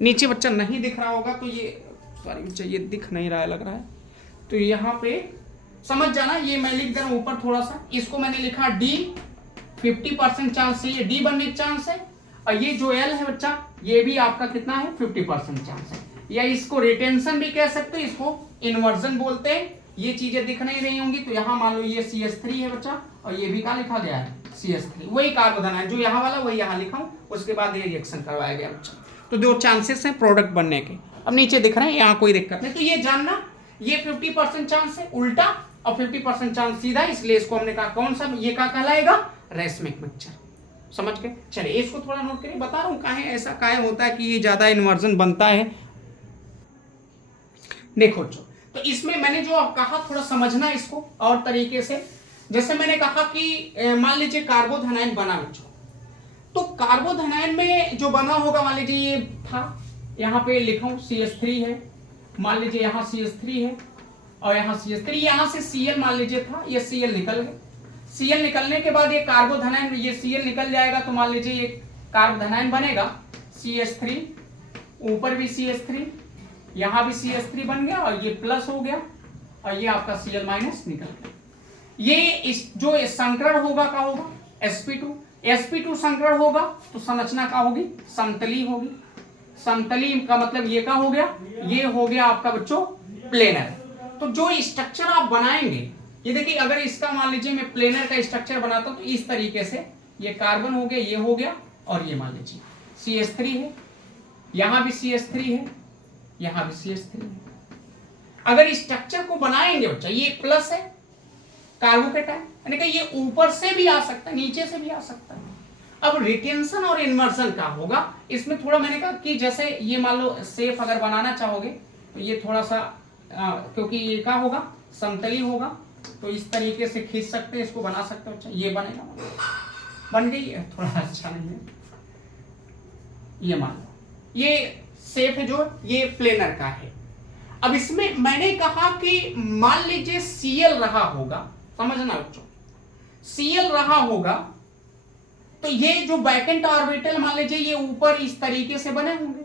नीचे बच्चा नहीं दिख रहा होगा तो ये सॉरी बच्चा ये दिख नहीं रहा है लग रहा है, तो यहाँ पे समझ जाना। ये मैं लिख दे रहा हूं ऊपर थोड़ा सा, इसको मैंने लिखा डी 50% चांस है, ये डी बनने का चांस है, और ये जो एल है बच्चा ये भी आपका कितना है 50% चांस है, या इसको रिटेंशन भी कह सकते हैं, इसको इन्वर्जन बोलते हैं। ये चीजें दिख नहीं रही होंगी तो यहाँ मान लो ये CH3 है बच्चा और ये भी क्या लिखा गया है CH3, वही कार्बोधनायन जो यहाँ वाला वही यहाँ लिखा हूँ, उसके बाद ये रिएक्शन करवाया गया बच्चा। तो दो चांसेस हैं प्रोडक्ट बनने के, अब नीचे दिख रहे हैं, यहाँ कोई दिक्कत नहीं। तो ये जानना ये 50% चांस है उल्टा और 50% चांस सीधा, इसलिए इसको हमने कहा कौन सा, ये क्या कहलाएगा? Racemic mixture. समझ के चलिए इसको थोड़ा नोट करिए, बता रहा हूँ काहे ऐसा काहे होता है कि ये ज्यादा इन्वर्जन बनता है। देखो तो इसमें मैंने जो कहा थोड़ा समझना इसको और तरीके से। जैसे मैंने कहा कि मान लीजिए कार्बोधनायन बना बच्चों, तो कार्बोधनायन में जो बना होगा मान लीजिए ये था, यहाँ पे लिखा हूं CH3 है, मान लीजिए यहाँ CH3 है और यहाँ CH3, यहाँ से Cl मान लीजिए था, ये Cl निकल गए। Cl निकलने के बाद ये कार्बोधनायन, ये Cl निकल जाएगा तो मान लीजिए ये कार्बोधनायन बनेगा CH3, ऊपर भी CH3, यहाँ भी CH3 बन गया और ये प्लस हो गया और ये आपका Cl माइनस निकल गया। ये जो संकरण होगा क्या होगा? sp2 संकरण होगा तो संरचना क्या होगी? समतली होगी। समतली का मतलब ये क्या हो गया? ये हो गया आपका बच्चों प्लेनर। तो जो स्ट्रक्चर आप बनाएंगे, ये देखिए अगर इसका मान लीजिए मैं प्लेनर का स्ट्रक्चर बनाता हूं तो इस तरीके से ये कार्बन हो गया, ये हो गया और ये मान लीजिए CH3 है, यहां भी CH3 है, यहां भी CH3 है। अगर स्ट्रक्चर को बनाएंगे बच्चा, ये प्लस है कार्बोकेटाइन, यानी कि ये ऊपर से भी आ सकता है नीचे से भी आ सकता है। अब रिटेंशन और इन्वर्जन का होगा, इसमें थोड़ा मैंने कहा कि जैसे ये मान लो सेफ अगर बनाना चाहोगे तो ये थोड़ा सा क्योंकि ये क्या होगा? समतली होगा, तो इस तरीके से खींच सकते हैं, इसको बना सकते हो। अच्छा ये बनेगा, बन गई है, थोड़ा अच्छा नहीं है, ये मान लो ये सेफ है जो ये प्लेनर का है। अब इसमें मैंने कहा कि मान लीजिए Cl रहा होगा, समझना बच्चों, Cl रहा होगा तो ये जो वैकेंट ऑर्बिटल मान लीजिए ये ऊपर इस तरीके से बने होंगे।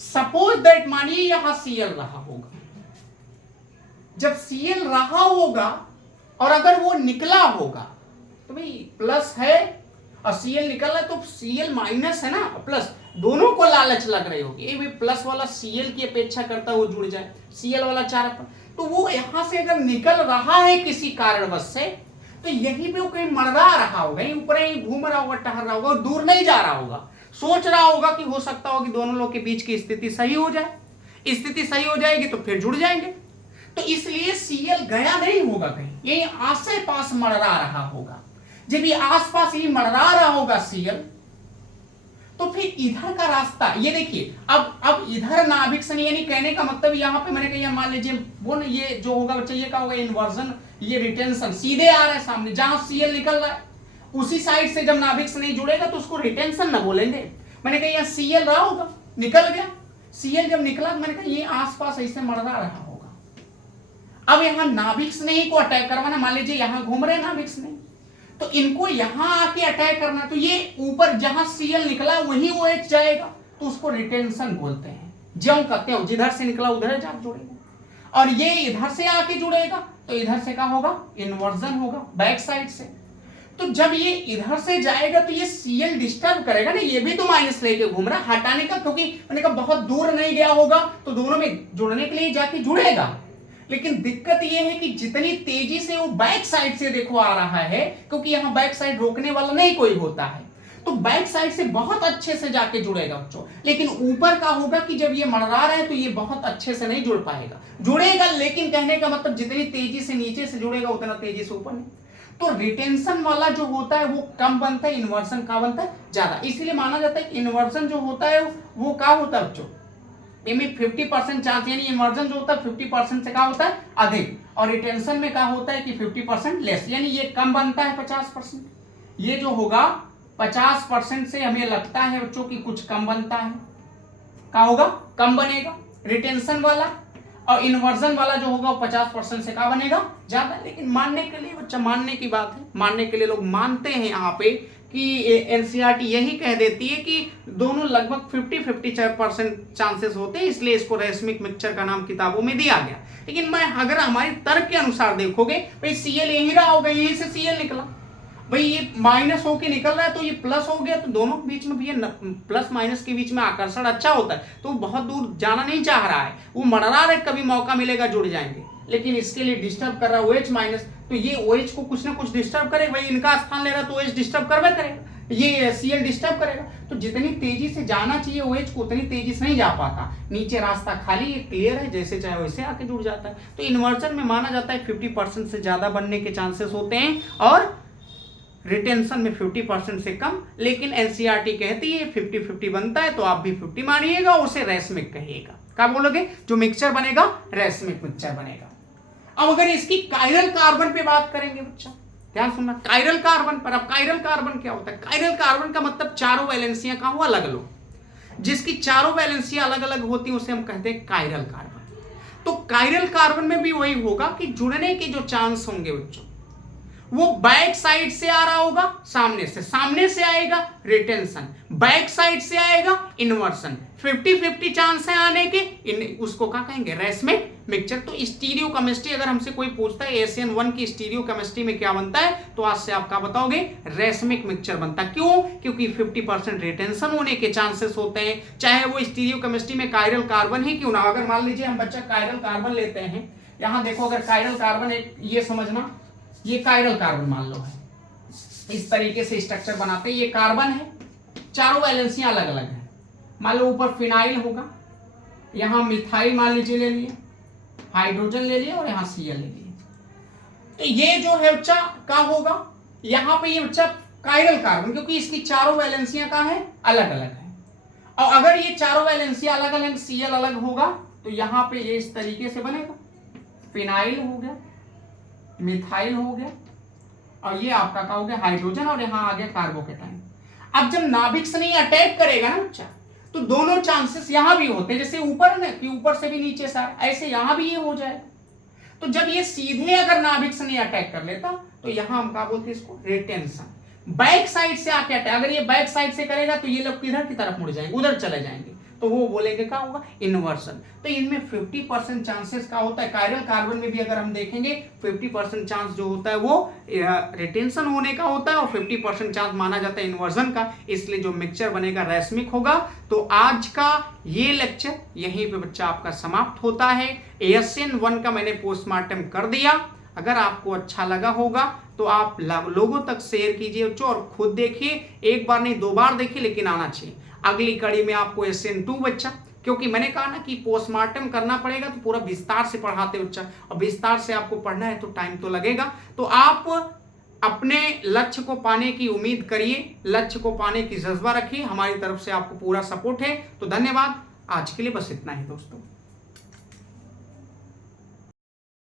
सपोज दैट मानिए यहां Cl रहा होगा, जब Cl रहा होगा और अगर वो निकला होगा तो भाई प्लस है और Cl निकल रहा है तो Cl माइनस है ना प्लस, दोनों को लालच लग रही होगी, ये भी प्लस वाला Cl की अपेक्षा करता वो जुड़ जाए, Cl वाला चार, तो वो यहां से अगर निकल रहा है किसी कारणवश से तो यहीं पे वो कहीं मरदा रहा होगा, यहीं ऊपर ही घूम रहा होगा, टहल रहा होगा और दूर नहीं जा रहा होगा। सोच रहा होगा कि हो सकता हो कि दोनों लोग के बीच की स्थिति सही हो जाए। स्थिति सही हो जाएगी तो फिर जुड़ जाएंगे। तो इसलिए सीएल गया नहीं होगा कहीं, यही आस पास मरदा रहा होगा। जब ये आसपास ही मरदा रहा होगा सीएल, तो फिर इधर का रास्ता ये देखिए, अब इधर नाभिक से यानी कहने का मतलब यहां पे मैंने कहा मान लीजिए वो ना ये जो होगा बच्चा ये क्या होगा, इन्वर्जन, ये रिटेंशन सीधे आ रहा है सामने, जहां सीएल निकल रहा है उसी साइड से जब नाभिक से नहीं जुड़ेगा तो उसको रिटेंशन ना बोलेंगे। मैंने कहा यहाँ सीएल रहा होगा, निकल गया, सीएल जब निकला मैंने कहा ये आसपास ऐसे मरदा रहा होगा। अब यहाँ नाभिक से नहीं को अटैक करवाना, मान लीजिए यहाँ घूम रहे नाभिक से नहीं, तो इनको यहां आके अटैक करना, तो ये ऊपर जहां सीएल निकला वहीं वो एच जाएगा, तो उसको रिटेंशन बोलते हैं। ज्यों कहते हो जिधर से निकला उधर जा जुड़ेगा, और ये इधर से आके जुड़ेगा तो इधर से क्या होगा, इन्वर्जन होगा बैक साइड से। तो जब ये इधर से जाएगा तो ये सीएल डिस्टर्ब करेगा ना, ये भी तो माइनस लेके घूम रहा है, हटाने का, क्योंकि मैंने कहा बहुत दूर नहीं गया होगा तो दोनों में जुड़ने के लिए जाके जुड़ेगा। लेकिन दिक्कत यह है कि जितनी तेजी से वो बैक साइड से देखो आ रहा है, क्योंकि यहां बैक साइड रोकने वाला नहीं कोई होता है, तो बैक साइड से बहुत अच्छे से जाके जुड़ेगा बच्चों। लेकिन ऊपर का होगा कि जब ये मरदा रहा है तो ये बहुत अच्छे से नहीं जुड़ पाएगा, जुड़ेगा लेकिन कहने का मतलब जितनी तेजी से नीचे से जुड़ेगा उतना तेजी से ऊपर नहीं। तो रिटेंशन वाला जो होता है वो कम बनता है, इन्वर्जन का बनता है ज्यादा। इसलिए माना जाता है कि इन्वर्जन जो होता है वो क्या होता है बच्चों, इनमें 50% चांस, यानी इन्वर्जन जो होता है 50% से क्या होता है अधिक, और रिटेंशन में क्या होता है कि 50% लेस, यानी ये कम बनता है 50%। ये जो होगा 50% से हमें लगता है बच्चों की कुछ कम बनता है, क्या होगा, कम बनेगा रिटेंशन वाला, और इन्वर्जन वाला जो होगा 50% से क्या बनेगा, ज्यादा। लेकिन मानने के लिए बच्चा, मानने की बात है, मानने के लिए लोग मानते हैं यहाँ पे कि एनसीईआरटी यही कह देती है कि दोनों लगभग 50-50% चांसेस होते हैं, इसलिए इसको रेसमिक मिक्सचर का नाम किताबों में दिया गया। लेकिन मैं अगर हमारी तर्क के अनुसार देखोगे, भाई सीएल यहीं रहा होगा, यहीं से सीएल निकला, भाई ये माइनस होके निकल रहा है तो ये प्लस हो गया, तो दोनों के बीच में भी प्लस माइनस के बीच में आकर्षण अच्छा होता है, तो बहुत दूर जाना नहीं चाह रहा है, वो मरड़ा रहा है, कभी मौका मिलेगा जुड़ जाएंगे। लेकिन इसके लिए डिस्टर्ब कर रहा है OH माइनस, तो ये OH को कुछ ना कुछ डिस्टर्ब करेगा, भाई इनका स्थान ले रहा है तो OH डिस्टर्ब करवा करेगा, ये सीएल डिस्टर्ब करेगा। तो जितनी तेजी से जाना चाहिए OH को उतनी तेजी से नहीं जा पाता, नीचे रास्ता खाली, ये क्लियर है, जैसे चाहे वैसे आके जुड़ जाता है। तो इन्वर्जन में माना जाता है 50% से ज्यादा बनने के चांसेस होते हैं, और रिटेंशन में 50% से कम। लेकिन एनसीईआरटी कहती है 50-50 बनता है, तो आप भी 50 मानिएगा, उसे रेसमिक कहिएगा। क्या बोलोगे, जो मिक्सचर बनेगा रेसमिक मिक्सचर बनेगा। अब अगर इसकी कायरल कार्बन पे बात करेंगे बच्चा, ध्यान सुनना, कायरल कार्बन पर। अब कायरल कार्बन क्या होता है, कायरल कार्बन का मतलब चारों वैलेंसियां का हुआ अलग अलग, जिसकी चारों वैलेंसियां अलग अलग होती है उसे हम कहते हैं कायरल कार्बन। तो कायरल कार्बन में भी वही होगा कि जुड़ने के जो चांस होंगे बच्चों, वो बैक साइड से आ रहा होगा, सामने से आएगा रिटेंशन, बैक साइड से आएगा इन्वर्सन, 50-50 चांस है आने के, उसको क्या कहेंगे, रेसमिक मिक्सचर। तो स्टीरियो केमिस्ट्री अगर हमसे कोई पूछता है ASN1 की स्टीरियो केमिस्ट्री में क्या बनता है, तो आज से आप क्या बताओगे, रेसमिक मिक्सचर बनता है। क्यों, क्योंकि 50% रिटेंशन होने के चांसेस होते हैं, चाहे वो स्टीरियो केमिस्ट्री में कायरल कार्बन ही क्यों ना। अगर मान लीजिए हम बच्चा कायरल कार्बन लेते हैं, यहां देखो, अगर कायरल कार्बन एक, ये समझना, ये कायरल कार्बन मान लो है, इस तरीके से स्ट्रक्चर बनाते हैं, ये कार्बन है, चारों वैलेंसियां अलग अलग हैं। मान लो ऊपर फिनाइल होगा, यहां मिथाइल मान लीजिए ले लिए, हाइड्रोजन ले लिए, और यहां Cl ले लिए। तो ये जो है बच्चा क्या होगा, यहां पे ये बच्चा कायरल कार्बन, क्योंकि इसकी चारों वैलेंसियां क्या है, अलग अलग है। और अगर ये चारों वैलेंसियां अलग अलग, Cl अलग होगा, तो यहां पे ये इस तरीके से बनेगा, फिनाइल हो गया, मिथाइल हो गया, और ये आपका क्या हो गया, हाइड्रोजन, और यहां आ गया कार्बोकेटाइन। अब जब नाभिक से नहीं अटैक करेगा ना बच्चा, तो दोनों चांसेस यहां भी होते हैं, जैसे ऊपर ना कि ऊपर से भी नीचे से, ऐसे यहां भी ये हो जाएगा। तो जब ये सीधे अगर नाभिक से नहीं अटैक कर लेता, तो यहां हम क्या बोलते हैं इसको, रिटेंशन। बैक साइड से आके अटैक, अगर ये बैक साइड से करेगा तो ये लोग किधर की तरफ मुड़ जाएंगे, उधर चले जाएंगे, तो वो बोलेंगे क्या होगा, इन्वर्सन। तो इनमें 50% चांसेस का होता है। कायरल कार्बन में भी अगर हम देखेंगे 50% चांस जो होता है वो रिटेंशन होने का होता है, और 50% चांस माना जाता है इन्वर्जन का, इसलिए जो मिक्सचर बनेगा रेसमिक होगा। तो आज का ये लेक्चर यहीं पे बच्चा आपका समाप्त होता है। ASN1 का मैंने पोस्टमार्टम कर दिया। अगर आपको अच्छा लगा होगा तो आप लोगों तक शेयर कीजिए बच्चों, और खुद देखिए, एक बार नहीं 2 बार देखिए, लेकिन आना चाहिए। अगली कड़ी में आपको SN2 बच्चा, क्योंकि मैंने कहा ना कि पोस्टमार्टम करना पड़ेगा तो पूरा विस्तार से पढ़ाते बच्चा, और विस्तार से आपको पढ़ना है तो टाइम तो लगेगा। तो आप अपने लक्ष्य को पाने की उम्मीद करिए, लक्ष्य को पाने की जज्बा रखिए, हमारी तरफ से आपको पूरा सपोर्ट है। तो धन्यवाद, आज के लिए बस इतना ही दोस्तों।